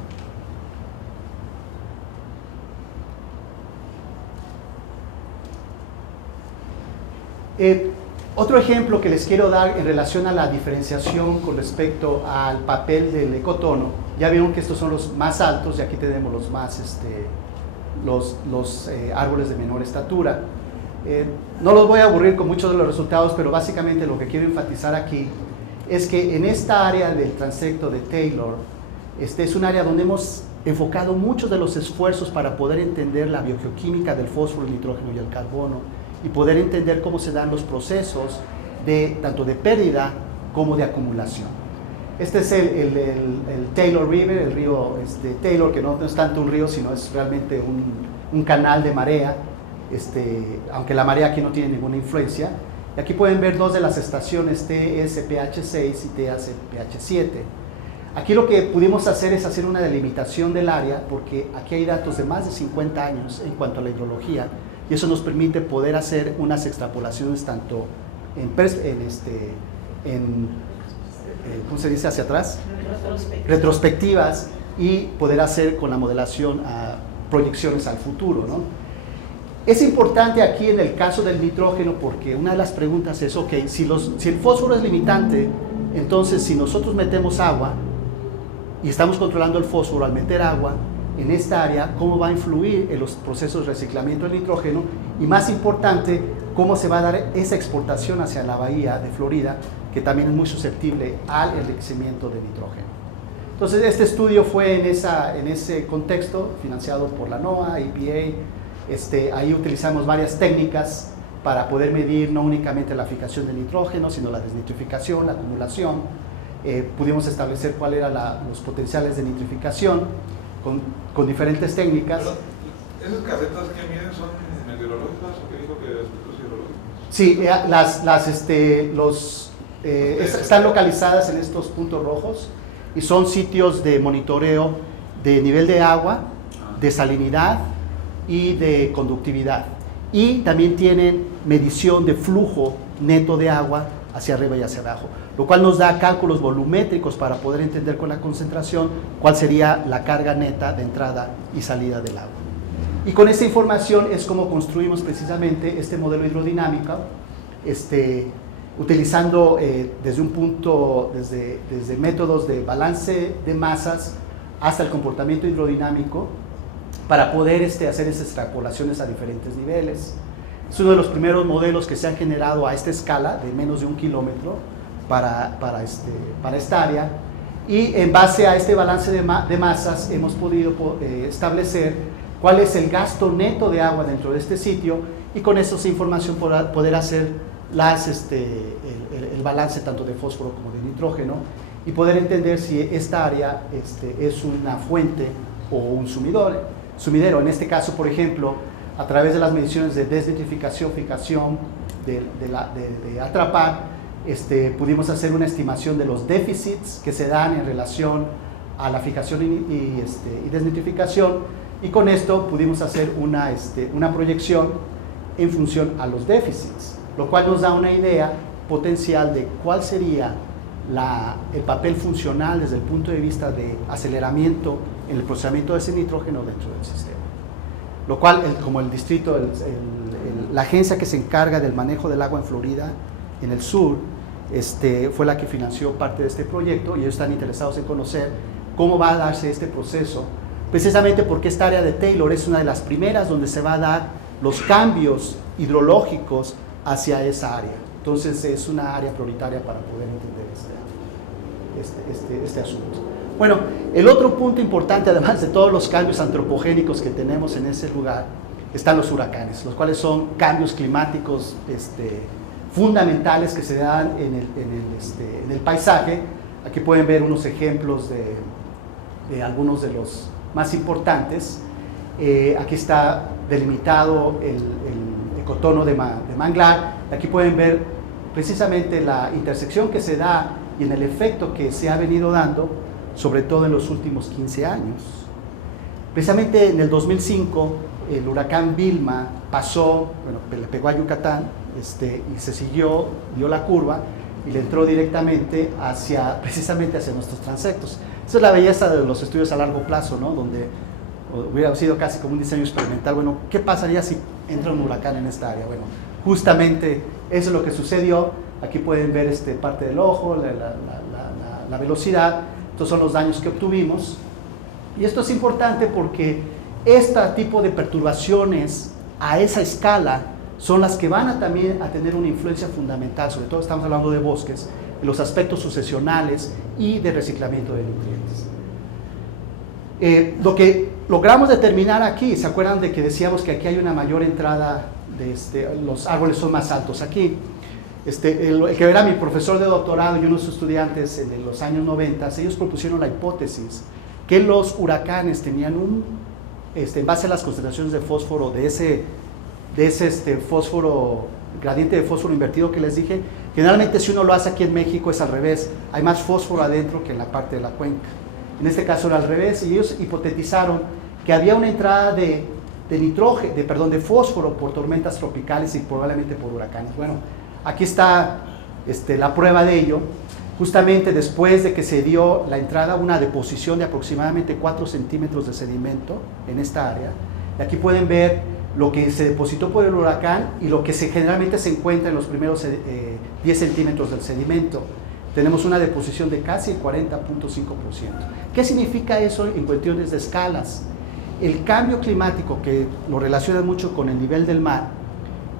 Otro ejemplo que les quiero dar en relación a la diferenciación con respecto al papel del ecotono, ya vieron que estos son los más altos y aquí tenemos los más, los árboles de menor estatura. No los voy a aburrir con muchos de los resultados, pero básicamente lo que quiero enfatizar aquí es que en esta área del transecto de Taylor, es un área donde hemos enfocado muchos de los esfuerzos para poder entender la biogeoquímica del fósforo, el nitrógeno y el carbono y poder entender cómo se dan los procesos tanto de pérdida como de acumulación. Este es el Taylor River, el río Taylor, que no es tanto un río, sino es realmente un canal de marea, aunque la marea aquí no tiene ninguna influencia. Y aquí pueden ver dos de las estaciones TSPH6 y TSPH7. Aquí lo que pudimos hacer es hacer una delimitación del área, porque aquí hay datos de más de 50 años en cuanto a la hidrología, y eso nos permite poder hacer unas extrapolaciones tanto ¿cómo se dice? Hacia atrás, retrospectivas, y poder hacer con la modelación proyecciones al futuro, ¿no? Es importante aquí en el caso del nitrógeno porque una de las preguntas es, ok, si el fósforo es limitante, entonces si nosotros metemos agua y estamos controlando el fósforo al meter agua en esta área, ¿cómo va a influir en los procesos de reciclamiento del nitrógeno? Y más importante, ¿cómo se va a dar esa exportación hacia la bahía de Florida, que también es muy susceptible al enriquecimiento de nitrógeno? Entonces, este estudio fue en ese contexto, financiado por la NOAA, EPA. Ahí utilizamos varias técnicas para poder medir no únicamente la fijación de nitrógeno, sino la desnitrificación, la acumulación. Pudimos establecer cuáles eran los potenciales de nitrificación con diferentes técnicas. Pero, ¿esas casetas que miden son meteorológicas o qué dijo que aspectos hidrológicos? Sí, están localizadas en estos puntos rojos y son sitios de monitoreo de nivel de agua, de salinidad y de conductividad. Y también tienen medición de flujo neto de agua hacia arriba y hacia abajo, lo cual nos da cálculos volumétricos para poder entender con la concentración cuál sería la carga neta de entrada y salida del agua. Y con esa información es como construimos precisamente este modelo hidrodinámico, utilizando desde métodos de balance de masas hasta el comportamiento hidrodinámico para poder hacer esas extrapolaciones a diferentes niveles. Es uno de los primeros modelos que se han generado a esta escala de menos de 1 kilómetro para esta área. y en base a este balance de masas hemos podido establecer cuál es el gasto neto de agua dentro de este sitio, y con esa información poder hacer el balance tanto de fósforo como de nitrógeno, y poder entender si esta área es una fuente o un sumidero. En este caso, por ejemplo, a través de las mediciones de desnitrificación, fijación, de atrapar, pudimos hacer una estimación de los déficits que se dan en relación a la fijación y desnitrificación, y con esto pudimos hacer una proyección en función a los déficits, lo cual nos da una idea potencial de cuál sería el papel funcional desde el punto de vista de aceleramiento en el procesamiento de ese nitrógeno dentro del sistema. Lo cual, como el distrito, la agencia que se encarga del manejo del agua en Florida, en el sur, fue la que financió parte de este proyecto, y ellos están interesados en conocer cómo va a darse este proceso, precisamente porque esta área de Taylor es una de las primeras donde se va a dar los cambios hidrológicos hacia esa área. Entonces es una área prioritaria para poder entender este asunto. Bueno, el otro punto importante, además de todos los cambios antropogénicos que tenemos en ese lugar, están los huracanes, los cuales son cambios climáticos fundamentales que se dan en el paisaje. Aquí pueden ver unos ejemplos de algunos de los más importantes. Aquí está delimitado el ecotono de manglar. Aquí pueden ver precisamente la intersección que se da y en el efecto que se ha venido dando, sobre todo en los últimos 15 años. Precisamente en el 2005, el huracán Vilma le pegó a Yucatán, y se siguió, dio la curva y le entró directamente precisamente hacia nuestros transectos. Esa es la belleza de los estudios a largo plazo, ¿no? Donde hubiera sido casi como un diseño experimental. Bueno, ¿qué pasaría si entra un huracán en esta área? Bueno, justamente eso es lo que sucedió. Aquí pueden ver parte del ojo, la velocidad. Estos son los daños que obtuvimos. Y esto es importante porque este tipo de perturbaciones a esa escala son las que van también a tener una influencia fundamental, sobre todo estamos hablando de bosques, en los aspectos sucesionales y de reciclamiento de nutrientes. Lo que logramos determinar aquí, ¿se acuerdan de que decíamos que aquí hay una mayor entrada, los árboles son más altos aquí? El que era mi profesor de doctorado y unos estudiantes en los años 90, ellos propusieron la hipótesis que los huracanes tenían en base a las concentraciones de fósforo, de ese fósforo, gradiente de fósforo invertido que les dije. Generalmente si uno lo hace aquí en México es al revés, hay más fósforo adentro que en la parte de la cuenca. En este caso era al revés, y ellos hipotetizaron que había una entrada de fósforo por tormentas tropicales y probablemente por huracanes. Bueno, aquí está la prueba de ello. Justamente después de que se dio la entrada, una deposición de aproximadamente 4 centímetros de sedimento en esta área. Y aquí pueden ver lo que se depositó por el huracán y lo que generalmente se encuentra en los primeros 10 centímetros del sedimento. Tenemos una deposición de casi el 40.5%. ¿Qué significa eso en cuestiones de escalas? El cambio climático, que lo relaciona mucho con el nivel del mar,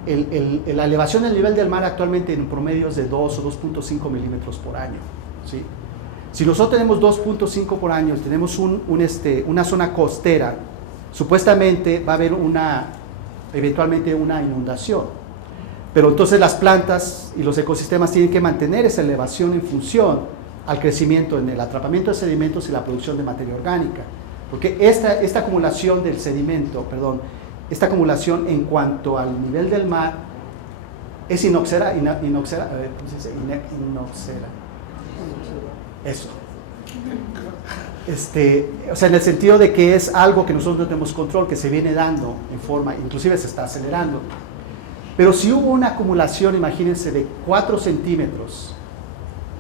la elevación del nivel del mar actualmente en promedio es de 2 o 2.5 milímetros por año, ¿sí? Si nosotros tenemos 2.5 por año, tenemos una zona costera, supuestamente va a haber eventualmente una inundación, pero entonces las plantas y los ecosistemas tienen que mantener esa elevación en función al crecimiento en el atrapamiento de sedimentos y la producción de materia orgánica, porque esta acumulación del sedimento, esta acumulación en cuanto al nivel del mar es inoxera, eso. O sea, en el sentido de que es algo que nosotros no tenemos control, que se viene dando en forma, inclusive se está acelerando. Pero si hubo una acumulación, imagínense, de 4 centímetros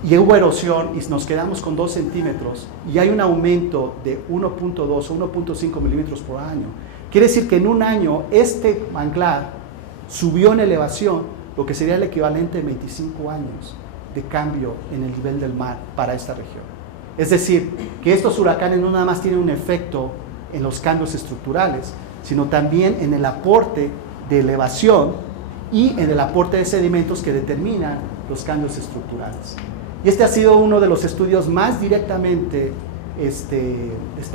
y hubo erosión y nos quedamos con 2 centímetros y hay un aumento de 1.2 o 1.5 milímetros por año, quiere decir que en un año este manglar subió en elevación, lo que sería el equivalente de 25 años de cambio en el nivel del mar para esta región. Es decir, que estos huracanes no nada más tienen un efecto en los cambios estructurales, sino también en el aporte de elevación y en el aporte de sedimentos que determinan los cambios estructurales. Y este ha sido uno de los estudios más directamente,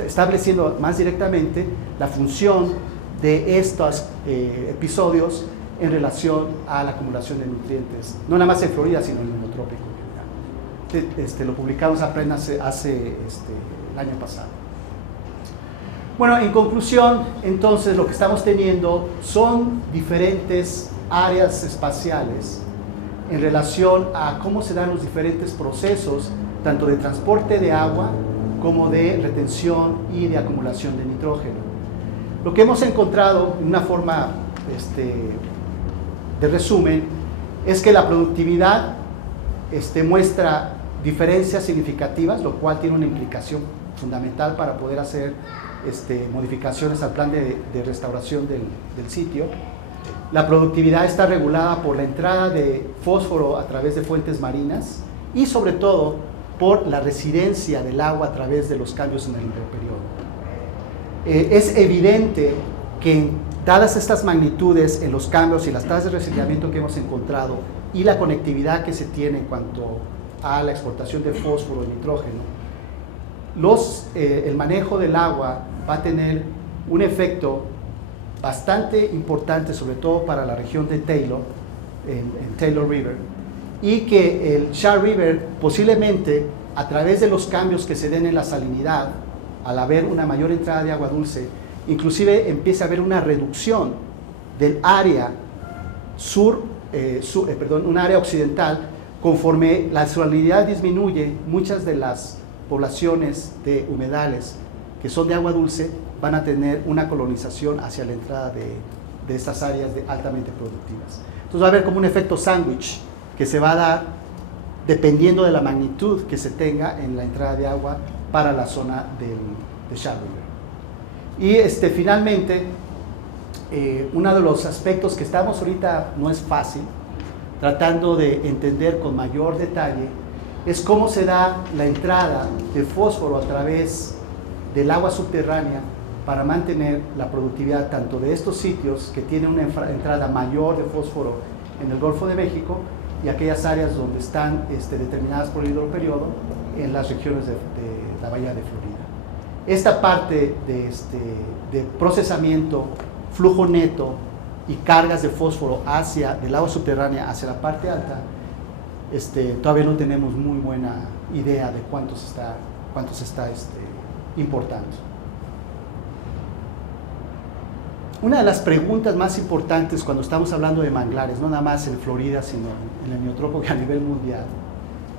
estableciendo más directamente la función de estos episodios en relación a la acumulación de nutrientes, no nada más en Florida, sino en el neotrópico en general. Lo publicamos apenas hace el año pasado. Bueno, en conclusión, entonces lo que estamos teniendo son diferentes áreas espaciales en relación a cómo se dan los diferentes procesos, tanto de transporte de agua como de retención y de acumulación de nitrógeno. Lo que hemos encontrado, en una forma de resumen, es que la productividad muestra diferencias significativas, lo cual tiene una implicación fundamental para poder hacer modificaciones al plan de restauración del sitio. La productividad está regulada por la entrada de fósforo a través de fuentes marinas y sobre todo por la residencia del agua a través de los cambios en el periodo. Es evidente que dadas estas magnitudes en los cambios y las tasas de resiliamiento que hemos encontrado y la conectividad que se tiene en cuanto a la exportación de fósforo y nitrógeno, el manejo del agua va a tener un efecto bastante importante, sobre todo para la región de Taylor, en Taylor River, y que el Shah River posiblemente a través de los cambios que se den en la salinidad, al haber una mayor entrada de agua dulce, inclusive empieza a haber una reducción del área un área occidental. Conforme la salinidad disminuye, muchas de las poblaciones de humedales que son de agua dulce van a tener una colonización hacia la entrada de estas áreas altamente productivas. Entonces va a haber como un efecto sándwich que se va a dar dependiendo de la magnitud que se tenga en la entrada de agua para la zona de Shah River. Y finalmente, uno de los aspectos que estamos ahorita no es fácil, tratando de entender con mayor detalle, es cómo se da la entrada de fósforo a través del agua subterránea para mantener la productividad tanto de estos sitios que tienen una entrada mayor de fósforo en el Golfo de México y aquellas áreas donde están determinadas por el hidroperiodo en las regiones de la Bahía de Florida. Esta parte de procesamiento, flujo neto y cargas de fósforo del agua subterránea hacia la parte alta, todavía no tenemos muy buena idea de cuánto se está importando. Una de las preguntas más importantes cuando estamos hablando de manglares, no nada más en Florida, sino en el neotrópico a nivel mundial,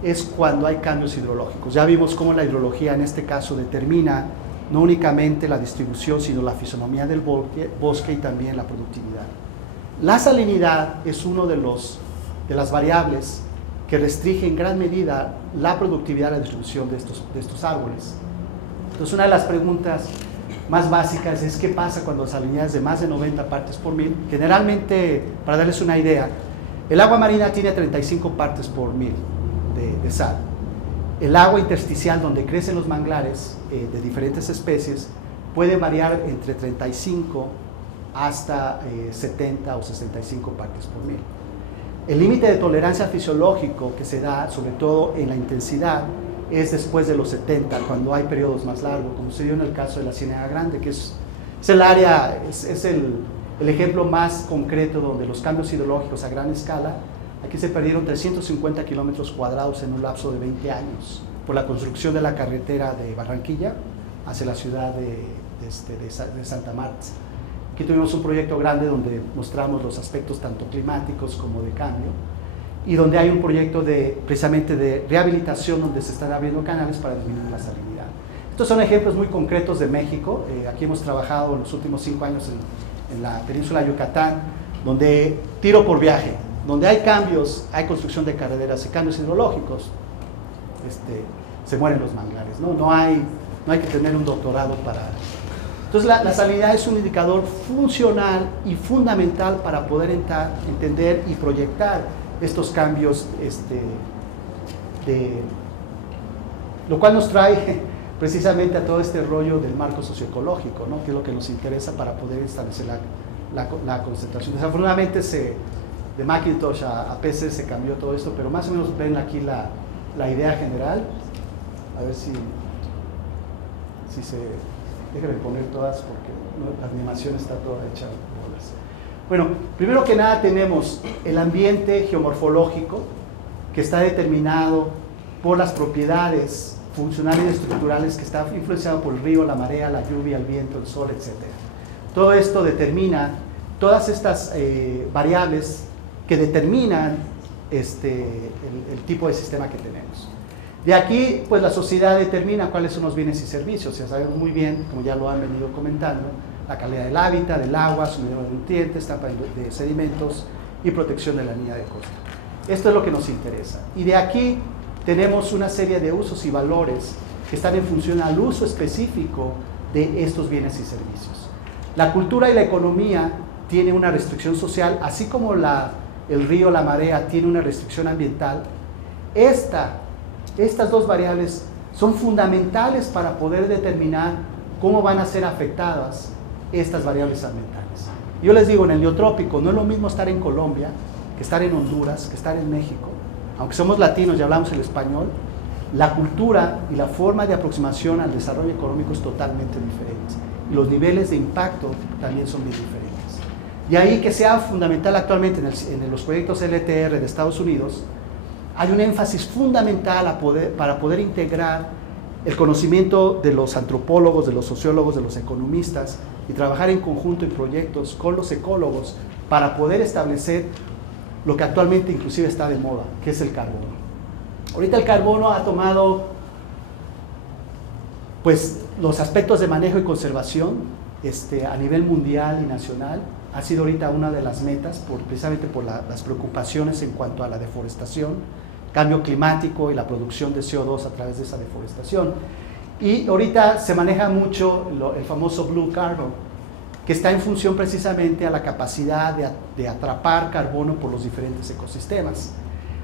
es cuando hay cambios hidrológicos. Ya vimos cómo la hidrología en este caso determina no únicamente la distribución, sino la fisonomía del bosque y también la productividad. La salinidad es uno de las variables que restringe en gran medida la productividad y la distribución de estos árboles. Entonces, una de las preguntas más básicas es qué pasa cuando la salinidad es de más de 90 partes por mil. Generalmente, para darles una idea, el agua marina tiene 35 partes por mil de sal. El agua intersticial donde crecen los manglares de diferentes especies puede variar entre 35 hasta 70 o 65 partes por mil. El límite de tolerancia fisiológico que se da, sobre todo en la intensidad, es después de los 70, cuando hay periodos más largos, como se dio en el caso de la Ciénaga Grande, que es el área, es el ejemplo más concreto donde los cambios hidrológicos a gran escala. Aquí se perdieron 350 kilómetros cuadrados en un lapso de 20 años por la construcción de la carretera de Barranquilla hacia la ciudad de Santa Marta. Aquí tuvimos un proyecto grande donde mostramos los aspectos tanto climáticos como de cambio y donde hay un proyecto precisamente de rehabilitación donde se están abriendo canales para disminuir la salinidad. Estos son ejemplos muy concretos de México. Aquí hemos trabajado en los últimos 5 años en la península de Yucatán, donde tiro por viaje, donde hay cambios, hay construcción de carreteras y cambios hidrológicos, se mueren los manglares, ¿no? No hay que tener un doctorado para... Entonces la salinidad es un indicador funcional y fundamental para poder entender y proyectar estos cambios, lo cual nos trae precisamente a todo este rollo del marco socioecológico, ¿no? Que es lo que nos interesa para poder establecer la concentración. Desafortunadamente de Macintosh a PC se cambió todo esto, pero más o menos ven aquí la la idea general. A ver si se... Déjenme poner todas porque la animación está toda hecha bolas. Bueno, primero que nada tenemos el ambiente geomorfológico, que está determinado por las propiedades funcionales y estructurales, que está influenciado por el río, la marea, la lluvia, el viento, el sol, etc. Todo esto determina todas estas variables que determinan el tipo de sistema que tenemos. De aquí, pues la sociedad determina cuáles son los bienes y servicios. Ya sabemos muy bien, como ya lo han venido comentando, la calidad del hábitat, del agua, suministro de nutrientes, tapa de sedimentos y protección de la línea de costa. Esto es lo que nos interesa. Y de aquí tenemos una serie de usos y valores que están en función al uso específico de estos bienes y servicios. La cultura y la economía tienen una restricción social, así como el río, la marea, tiene una restricción ambiental. Estas dos variables son fundamentales para poder determinar cómo van a ser afectadas estas variables ambientales. Yo les digo, en el neotrópico no es lo mismo estar en Colombia que estar en Honduras, que estar en México. Aunque somos latinos y hablamos el español, la cultura y la forma de aproximación al desarrollo económico es totalmente diferente. Y los niveles de impacto también son bien diferentes. Y ahí que sea fundamental actualmente en los proyectos LTR de Estados Unidos, hay un énfasis fundamental para poder integrar el conocimiento de los antropólogos, de los sociólogos, de los economistas y trabajar en conjunto en proyectos con los ecólogos para poder establecer lo que actualmente inclusive está de moda, que es el carbono. Ahorita el carbono ha tomado pues los aspectos de manejo y conservación a nivel mundial y nacional. Ha sido ahorita una de las metas precisamente por las preocupaciones en cuanto a la deforestación, cambio climático y la producción de CO2 a través de esa deforestación. Y ahorita se maneja mucho el famoso Blue Carbon, que está en función precisamente a la capacidad de atrapar carbono por los diferentes ecosistemas.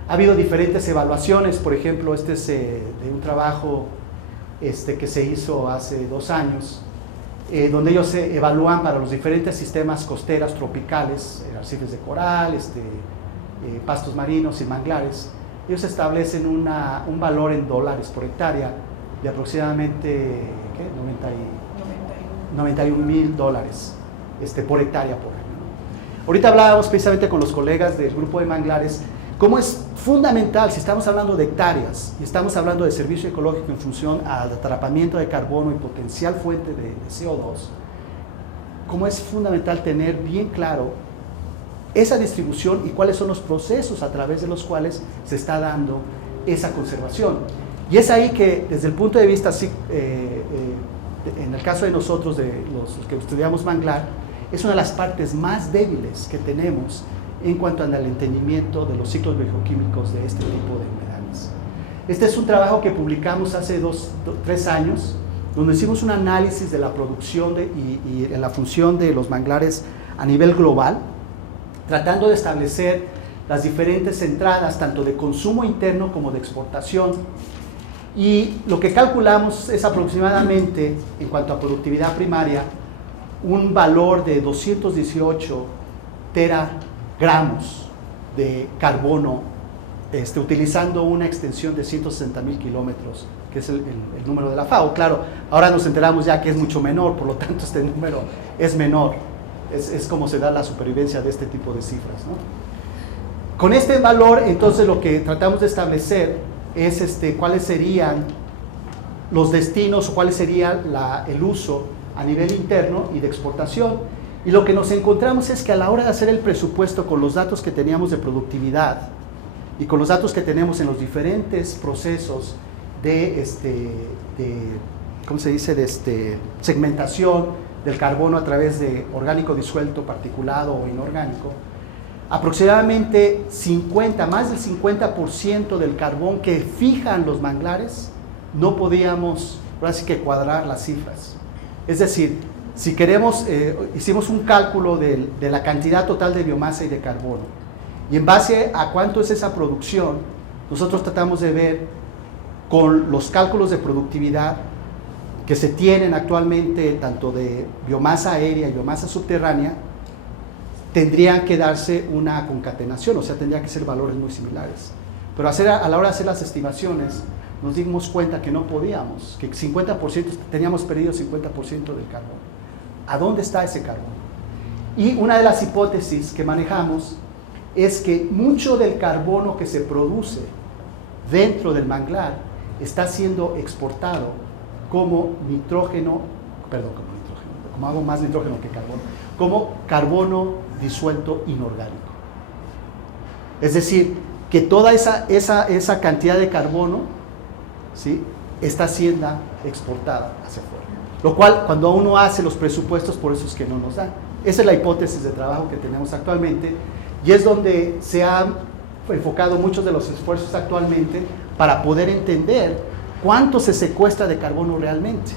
Ha habido diferentes evaluaciones, por ejemplo, este es de un trabajo que se hizo hace 2 años, donde ellos evalúan para los diferentes sistemas costeras tropicales, arrecifes de coral, pastos marinos y manglares. Ellos establecen un valor en dólares por hectárea de aproximadamente 91,000 dólares por hectárea por año. Ahorita hablábamos precisamente con los colegas del grupo de manglares cómo es fundamental, si estamos hablando de hectáreas y estamos hablando de servicio ecológico en función al atrapamiento de carbono y potencial fuente de CO2, cómo es fundamental tener bien claro esa distribución y cuáles son los procesos a través de los cuales se está dando esa conservación. Y es ahí que, desde el punto de vista, en el caso de nosotros, de los que estudiamos manglar, es una de las partes más débiles que tenemos en cuanto al entendimiento de los ciclos biogeoquímicos de este tipo de humedales. Este es un trabajo que publicamos hace 3 años, donde hicimos un análisis de la producción y la función de los manglares a nivel global, tratando de establecer las diferentes entradas, tanto de consumo interno como de exportación. Y lo que calculamos es aproximadamente, en cuanto a productividad primaria, un valor de 218 teragramos de carbono, utilizando una extensión de 160,000 kilómetros, que es el número de la FAO. Claro, ahora nos enteramos ya que es mucho menor, por lo tanto este número es menor. Es como se da la supervivencia de este tipo de cifras, ¿no? Con este valor, entonces, lo que tratamos de establecer es cuáles serían los destinos o cuál sería el uso a nivel interno y de exportación. Y lo que nos encontramos es que a la hora de hacer el presupuesto con los datos que teníamos de productividad y con los datos que tenemos en los diferentes procesos de ¿cómo se dice?, de segmentación del carbono a través de orgánico disuelto, particulado o inorgánico, aproximadamente más del 50% del carbón que fijan los manglares, no podíamos, ahora sí que cuadrar las cifras. Es decir, si queremos, hicimos un cálculo de la cantidad total de biomasa y de carbono, y en base a cuánto es esa producción, nosotros tratamos de ver con los cálculos de productividad que se tienen actualmente, tanto de biomasa aérea y biomasa subterránea, tendrían que darse una concatenación, o sea, tendrían que ser valores muy similares. Pero a la hora de hacer las estimaciones, nos dimos cuenta que no podíamos, que 50%, teníamos perdido 50% del carbono. ¿A dónde está ese carbono? Y una de las hipótesis que manejamos es que mucho del carbono que se produce dentro del manglar está siendo exportado como nitrógeno, como hago más nitrógeno que carbono, como carbono disuelto inorgánico. Es decir, que toda esa cantidad de carbono, ¿sí?, está siendo exportada hacia afuera. Lo cual, cuando uno hace los presupuestos, por eso es que no nos dan. Esa es la hipótesis de trabajo que tenemos actualmente y es donde se han enfocado muchos de los esfuerzos actualmente para poder entender cuánto se secuestra de carbono realmente.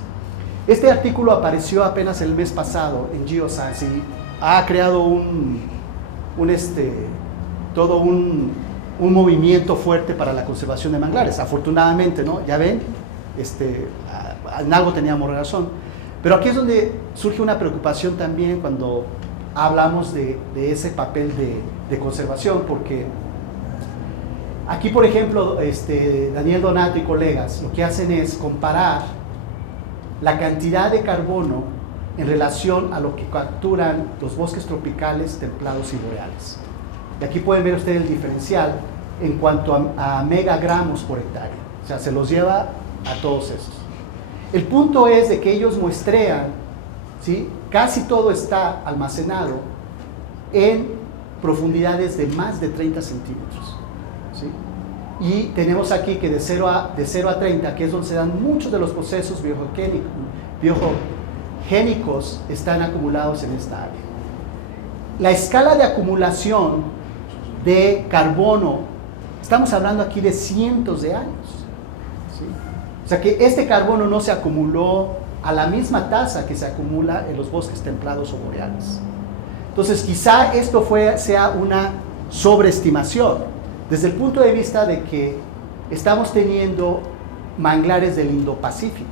Este artículo apareció apenas el mes pasado en Geoscience y ha creado todo un movimiento fuerte para la conservación de manglares. Afortunadamente, ¿no? Ya ven, en algo teníamos razón. Pero aquí es donde surge una preocupación también cuando hablamos de ese papel de conservación, porque aquí, por ejemplo, Daniel Donato y colegas lo que hacen es comparar la cantidad de carbono en relación a lo que capturan los bosques tropicales, templados y boreales. Y aquí pueden ver ustedes el diferencial en cuanto a megagramos por hectárea. O sea, se los lleva a todos esos. El punto es de que ellos muestrean, ¿sí?, casi todo está almacenado en profundidades de más de 30 centímetros. ¿Sí? Y tenemos aquí que de 0 a 30, que es donde se dan muchos de los procesos biogénicos, están acumulados en esta área. La escala de acumulación de carbono, estamos hablando aquí de cientos de años. ¿Sí? O sea que este carbono no se acumuló a la misma tasa que se acumula en los bosques templados o boreales. Entonces quizá esto sea una sobreestimación desde el punto de vista de que estamos teniendo manglares del Indo-Pacífico.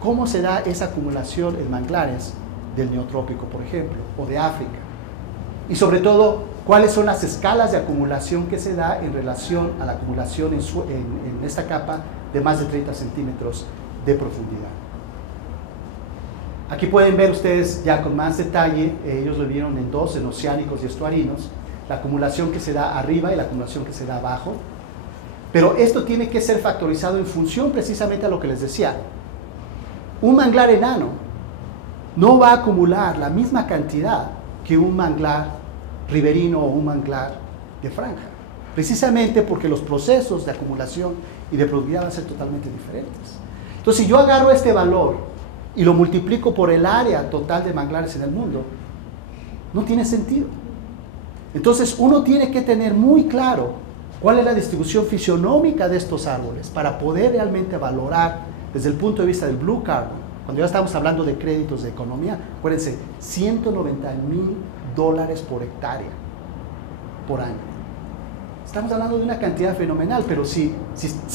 ¿Cómo se da esa acumulación en manglares del Neotrópico, por ejemplo, o de África? Y sobre todo, ¿cuáles son las escalas de acumulación que se da en relación a la acumulación en esta capa de más de 30 centímetros de profundidad? Aquí pueden ver ustedes ya con más detalle, ellos lo vieron en dos, en oceánicos y estuarinos, la acumulación que se da arriba y la acumulación que se da abajo. Pero esto tiene que ser factorizado en función precisamente a lo que les decía. Un manglar enano no va a acumular la misma cantidad que un manglar riverino o un manglar de franja, precisamente porque los procesos de acumulación y de productividad van a ser totalmente diferentes. Entonces, si yo agarro este valor y lo multiplico por el área total de manglares en el mundo, no tiene sentido. Entonces, uno tiene que tener muy claro cuál es la distribución fisionómica de estos árboles para poder realmente valorar desde el punto de vista del blue carbon. Cuando ya estamos hablando de créditos de economía, acuérdense, $190,000 por hectárea por año. Estamos hablando de una cantidad fenomenal, pero si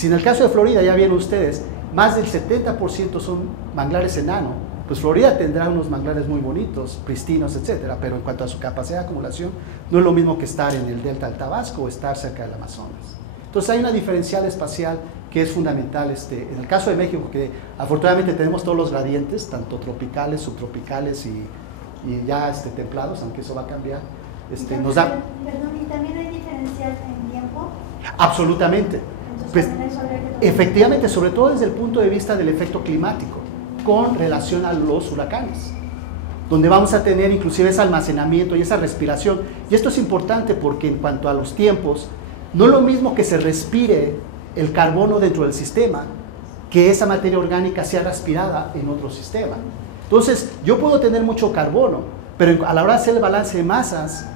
en el caso de Florida, ya vieron ustedes, más del 70% son manglares enanos, pues Florida tendrá unos manglares muy bonitos, pristinos, etcétera, pero en cuanto a su capacidad de acumulación, no es lo mismo que estar en el delta del Tabasco o estar cerca del Amazonas. Entonces hay una diferencial espacial que es fundamental. En el caso de México, que afortunadamente tenemos todos los gradientes, tanto tropicales, subtropicales y ya templados, aunque eso va a cambiar, nos da... Perdón, ¿y también hay diferencial en tiempo? Absolutamente. Pues, efectivamente, sobre todo desde el punto de vista del efecto climático, con relación a los huracanes, donde vamos a tener inclusive ese almacenamiento y esa respiración. Y esto es importante porque en cuanto a los tiempos, no es lo mismo que se respire el carbono dentro del sistema, que esa materia orgánica sea respirada en otro sistema. Entonces, yo puedo tener mucho carbono, pero a la hora de hacer el balance de masas,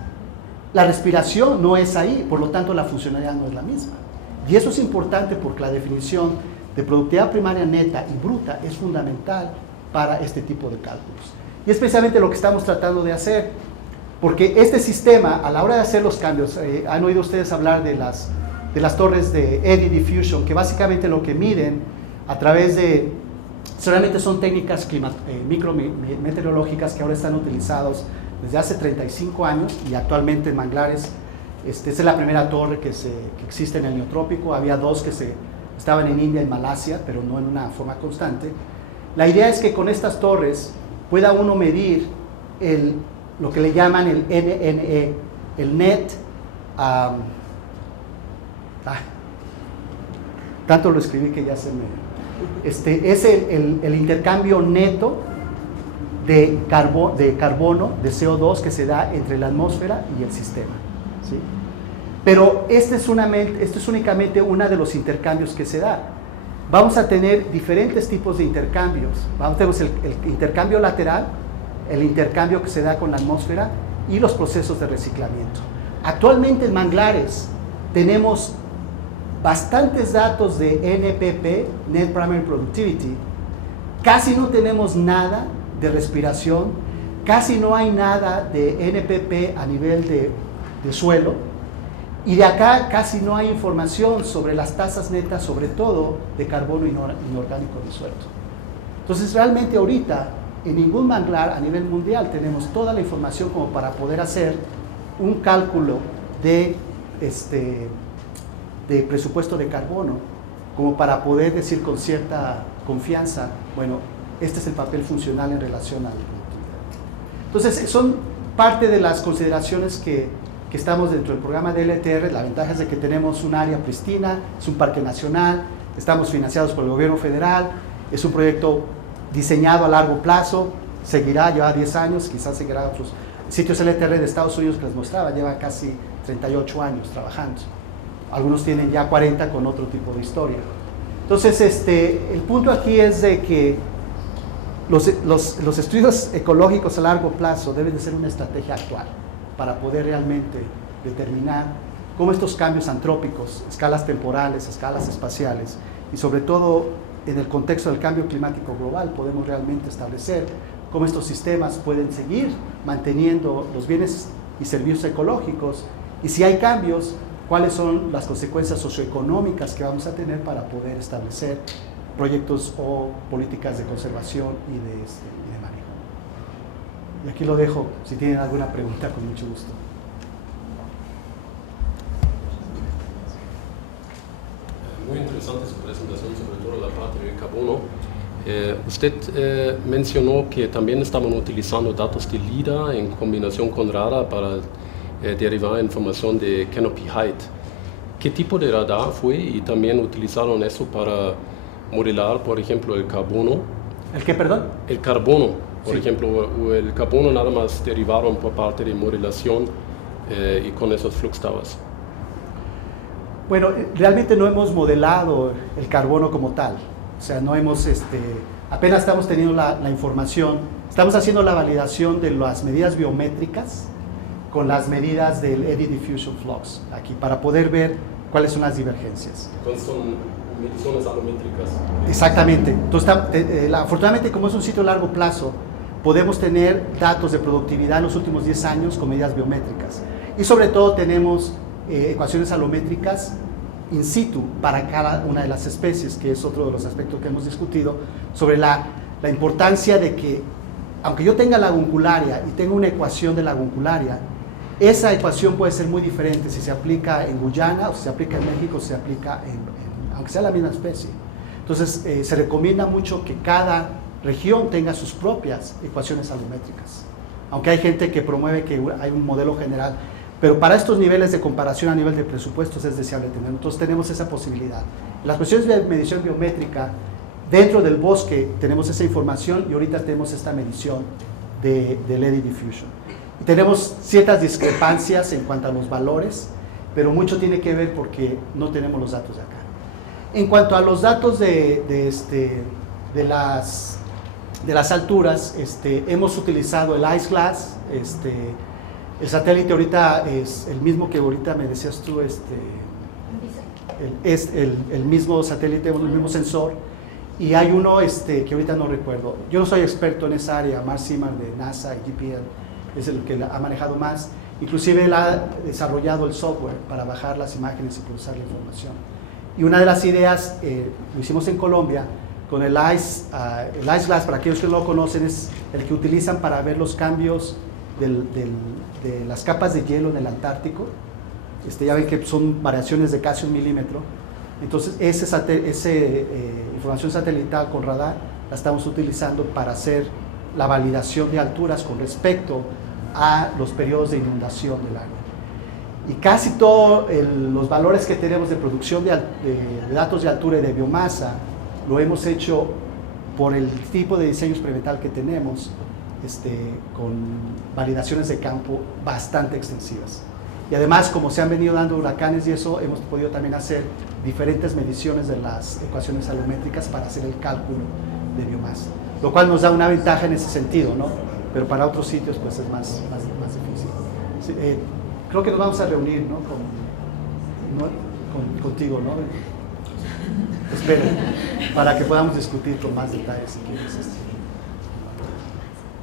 la respiración no es ahí, por lo tanto la funcionalidad no es la misma. Y eso es importante porque la definición de productividad primaria neta y bruta es fundamental para este tipo de cálculos. Y es precisamente lo que estamos tratando de hacer, porque este sistema, a la hora de hacer los cambios, han oído ustedes hablar de las torres de eddy diffusion, que básicamente lo que miden a través de, solamente son técnicas micrometeorológicas que ahora están utilizadas desde hace 35 años y actualmente en manglares Esta es la primera torre que existe en el neotrópico. Había dos que estaban en India y Malasia, pero no en una forma constante. La idea es que con estas torres pueda uno medir lo que le llaman el NNE, el Net, tanto lo escribí que ya se me... es el intercambio neto de carbono, de CO2 que se da entre la atmósfera y el sistema, ¿sí? Pero este es únicamente uno de los intercambios que se da. Vamos a tener diferentes tipos de intercambios. Tenemos el intercambio lateral, el intercambio que se da con la atmósfera y los procesos de reciclamiento. Actualmente en manglares tenemos bastantes datos de NPP, Net Primary Productivity. Casi no tenemos nada de respiración, casi no hay nada de NPP a nivel de suelo, y de acá casi no hay información sobre las tasas netas, sobre todo de carbono inorgánico disuelto. Entonces realmente ahorita en ningún manglar a nivel mundial tenemos toda la información como para poder hacer un cálculo de presupuesto de carbono, como para poder decir con cierta confianza, bueno, este es el papel funcional en relación a la productividad. Entonces, son parte de las consideraciones que estamos dentro del programa de LTR. La ventaja es de que tenemos un área pristina, es un parque nacional, estamos financiados por el gobierno federal, es un proyecto diseñado a largo plazo, seguirá, lleva 10 años, quizás seguirá otros sitios LTR de Estados Unidos que les mostraba, lleva casi 38 años trabajando. Algunos tienen ya 40 con otro tipo de historia. Entonces, el punto aquí es de que los estudios ecológicos a largo plazo deben de ser una estrategia actual para poder realmente determinar cómo estos cambios antrópicos, escalas temporales, escalas espaciales, y sobre todo en el contexto del cambio climático global, podemos realmente establecer cómo estos sistemas pueden seguir manteniendo los bienes y servicios ecológicos, y si hay cambios, cuáles son las consecuencias socioeconómicas que vamos a tener para poder establecer proyectos o políticas de conservación y de manejo. Y aquí lo dejo, si tienen alguna pregunta, con mucho gusto. Muy interesante su presentación, sobre todo la parte del carbono. Usted mencionó que también estaban utilizando datos de LIDAR en combinación con radar para derivar información de canopy height. ¿Qué tipo de radar fue? Y también utilizaron eso para modelar, por ejemplo, el carbono. ¿El qué, perdón? El carbono, por sí. ejemplo, o el carbono nada más derivaron por parte de modelación y con esos flux towers. Bueno, realmente no hemos modelado el carbono como tal. O sea, no hemos, apenas estamos teniendo la información. Estamos haciendo la validación de las medidas biométricas con las medidas del Eddy Diffusion Flux aquí, para poder ver cuáles son las divergencias. Entonces son mediciones alométricas. Exactamente. Entonces, afortunadamente, como es un sitio a largo plazo, podemos tener datos de productividad en los últimos 10 años con medidas biométricas. Y sobre todo tenemos ecuaciones alométricas in situ para cada una de las especies, que es otro de los aspectos que hemos discutido, sobre la importancia de que, aunque yo tenga laguncularia y tenga una ecuación de laguncularia, esa ecuación puede ser muy diferente si se aplica en Guyana, o si se aplica en México, o si se aplica aunque sea la misma especie. Entonces, se recomienda mucho que cada región tenga sus propias ecuaciones alométricas, aunque hay gente que promueve que hay un modelo general, pero para estos niveles de comparación a nivel de presupuestos es deseable tener. Entonces, tenemos esa posibilidad. Las cuestiones de medición biométrica, dentro del bosque tenemos esa información, y ahorita tenemos esta medición del Eddy Diffusion. Y tenemos ciertas discrepancias en cuanto a los valores, pero mucho tiene que ver porque no tenemos los datos de acá. En cuanto a los datos de las alturas, hemos utilizado el IceGlass. El satélite ahorita es el mismo que ahorita me decías tú, es el mismo satélite, el mismo sensor, y hay uno que ahorita no recuerdo. Yo no soy experto en esa área. Mark Seaman de NASA y GPL es el que ha manejado más. Inclusive él ha desarrollado el software para bajar las imágenes y procesar la información. Y una de las ideas, lo hicimos en Colombia, con el IceGlass, para aquellos que no lo conocen, es el que utilizan para ver los cambios de las capas de hielo en el Antártico. Ya ven que son variaciones de casi 1 milímetro. Entonces, esa información satelital con radar la estamos utilizando para hacer la validación de alturas con respecto a los periodos de inundación del agua. Y casi todos los valores que tenemos de producción de datos de altura y de biomasa lo hemos hecho por el tipo de diseño experimental que tenemos, con validaciones de campo bastante extensivas. Y además, como se han venido dando huracanes y eso, hemos podido también hacer diferentes mediciones de las ecuaciones salométricas para hacer el cálculo de biomasa, lo cual nos da una ventaja en ese sentido, ¿no? Pero para otros sitios pues es más difícil. Sí, creo que nos vamos a reunir, ¿no? Contigo, ¿no? Espero, para que podamos discutir con más detalles si quieres.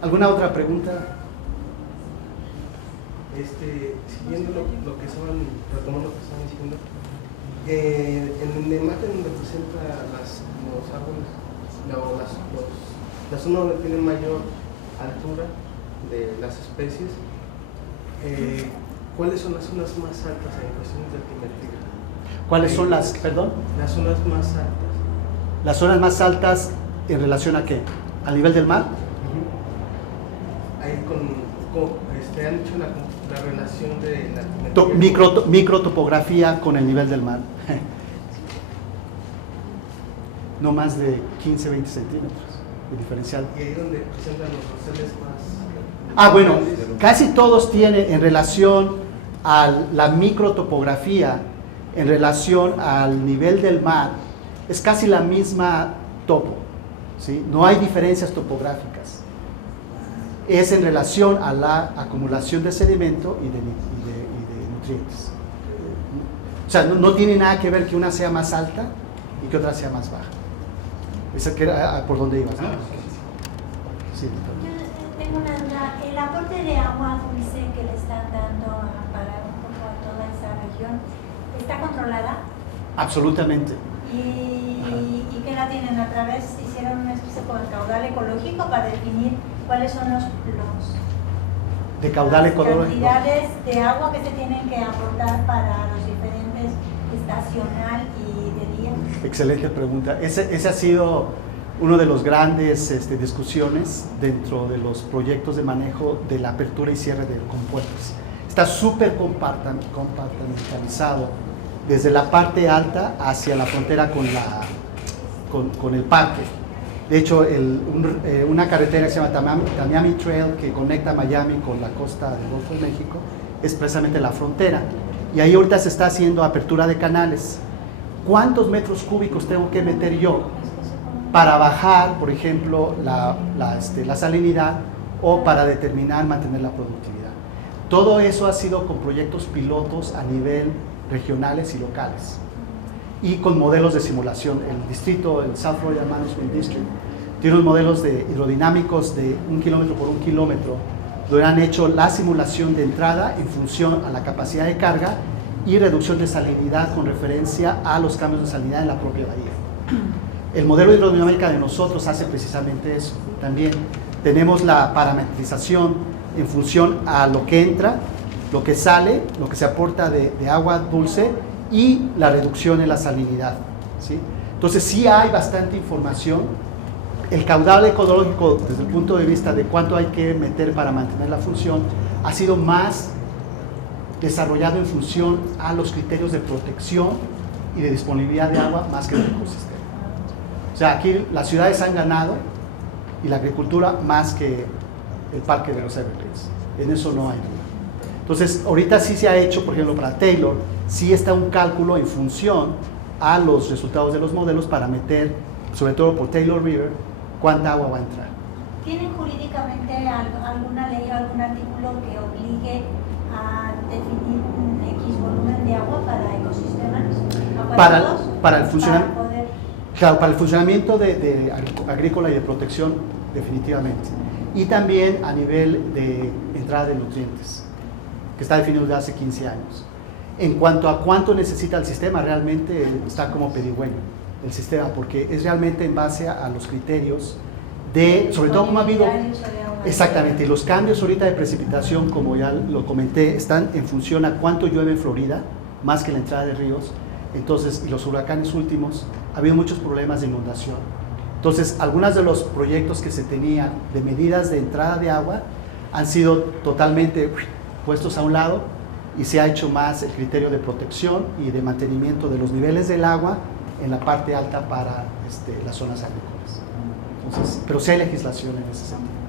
¿Alguna otra pregunta? Siguiendo lo que estaban retomando, lo que estaban diciendo, en la imagen donde presenta los árboles, la zona donde tienen mayor altura de las especies, ¿cuáles son las zonas más altas en cuestiones de altimetría? ¿Cuáles son las, perdón? Las zonas más altas. ¿Las zonas más altas en relación a qué? ¿Al nivel del mar? Ahí han hecho la relación de la altimetría. Microtopografía con el nivel del mar. No más de 15, 20 centímetros de diferencial. Y ahí donde presentan los roseles más... Ah, bueno, casi todos tienen en relación a la microtopografía, en relación al nivel del mar, es casi la misma topo, ¿sí? No hay diferencias topográficas. Es en relación a la acumulación de sedimento y de nutrientes. O sea, no tiene nada que ver que una sea más alta y que otra sea más baja. Esa que era por donde ibas, ¿no? Sí. Yo tengo una duda. ¿El aporte de agua dulce que le están dando para un poco a toda esa región está controlada? Absolutamente. ¿Y qué la tienen? ¿A través, hicieron una especie de caudal ecológico para definir cuáles son las cantidades de agua que se tienen que aportar para los diferentes estacional y de día? Excelente pregunta. Ese ha sido uno de los grandes discusiones dentro de los proyectos de manejo de la apertura y cierre de compuertas. Está súper compartimentalizado desde la parte alta hacia la frontera con el parque. De hecho, una carretera que se llama Tamiami Trail, que conecta Miami con la costa del Golfo de México, es precisamente la frontera. Y ahí ahorita se está haciendo apertura de canales. ¿Cuántos metros cúbicos tengo que meter yo para bajar, por ejemplo, la salinidad o para determinar, mantener la productividad? Todo eso ha sido con proyectos pilotos a nivel regionales y locales y con modelos de simulación. El distrito, el South Florida Management District, tiene unos modelos hidrodinámicos de 1 kilómetro por 1 kilómetro, donde han hecho la simulación de entrada en función a la capacidad de carga y reducción de salinidad con referencia a los cambios de salinidad en la propia bahía. El modelo hidrodinámico de nosotros hace precisamente eso. También tenemos la parametrización en función a lo que entra, lo que sale, lo que se aporta de agua dulce y la reducción en la salinidad, ¿sí? Entonces sí hay bastante información. El caudal ecológico, desde el punto de vista de cuánto hay que meter para mantener la función, ha sido más desarrollado en función a los criterios de protección y de disponibilidad de agua más que del ecosistema. O sea, aquí las ciudades han ganado y la agricultura más que el parque de los Everglades. En eso no hay duda. Entonces, ahorita sí se ha hecho, por ejemplo, para Taylor, sí está un cálculo en función a los resultados de los modelos para meter, sobre todo por Taylor River, cuánta agua va a entrar. ¿Tienen jurídicamente alguna ley o algún artículo que obligue a definir un X volumen de agua para ecosistemas? Para el funcionamiento de agrícola y de protección, definitivamente. Y también a nivel de entrada de nutrientes, que está definido desde hace 15 años. En cuanto a cuánto necesita el sistema, realmente está como pedigüeño el sistema, porque es realmente en base a los criterios de, sobre todo como ha habido, Exactamente, y los cambios ahorita de precipitación, como ya lo comenté, están en función a cuánto llueve en Florida, más que la entrada de ríos. Entonces, y los huracanes últimos, ha habido muchos problemas de inundación. Entonces, algunos de los proyectos que se tenían de medidas de entrada de agua han sido totalmente puestos a un lado y se ha hecho más el criterio de protección y de mantenimiento de los niveles del agua en la parte alta para las zonas agrícolas. Entonces, pero sí hay legislación en ese sentido.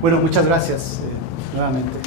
Bueno, muchas gracias nuevamente.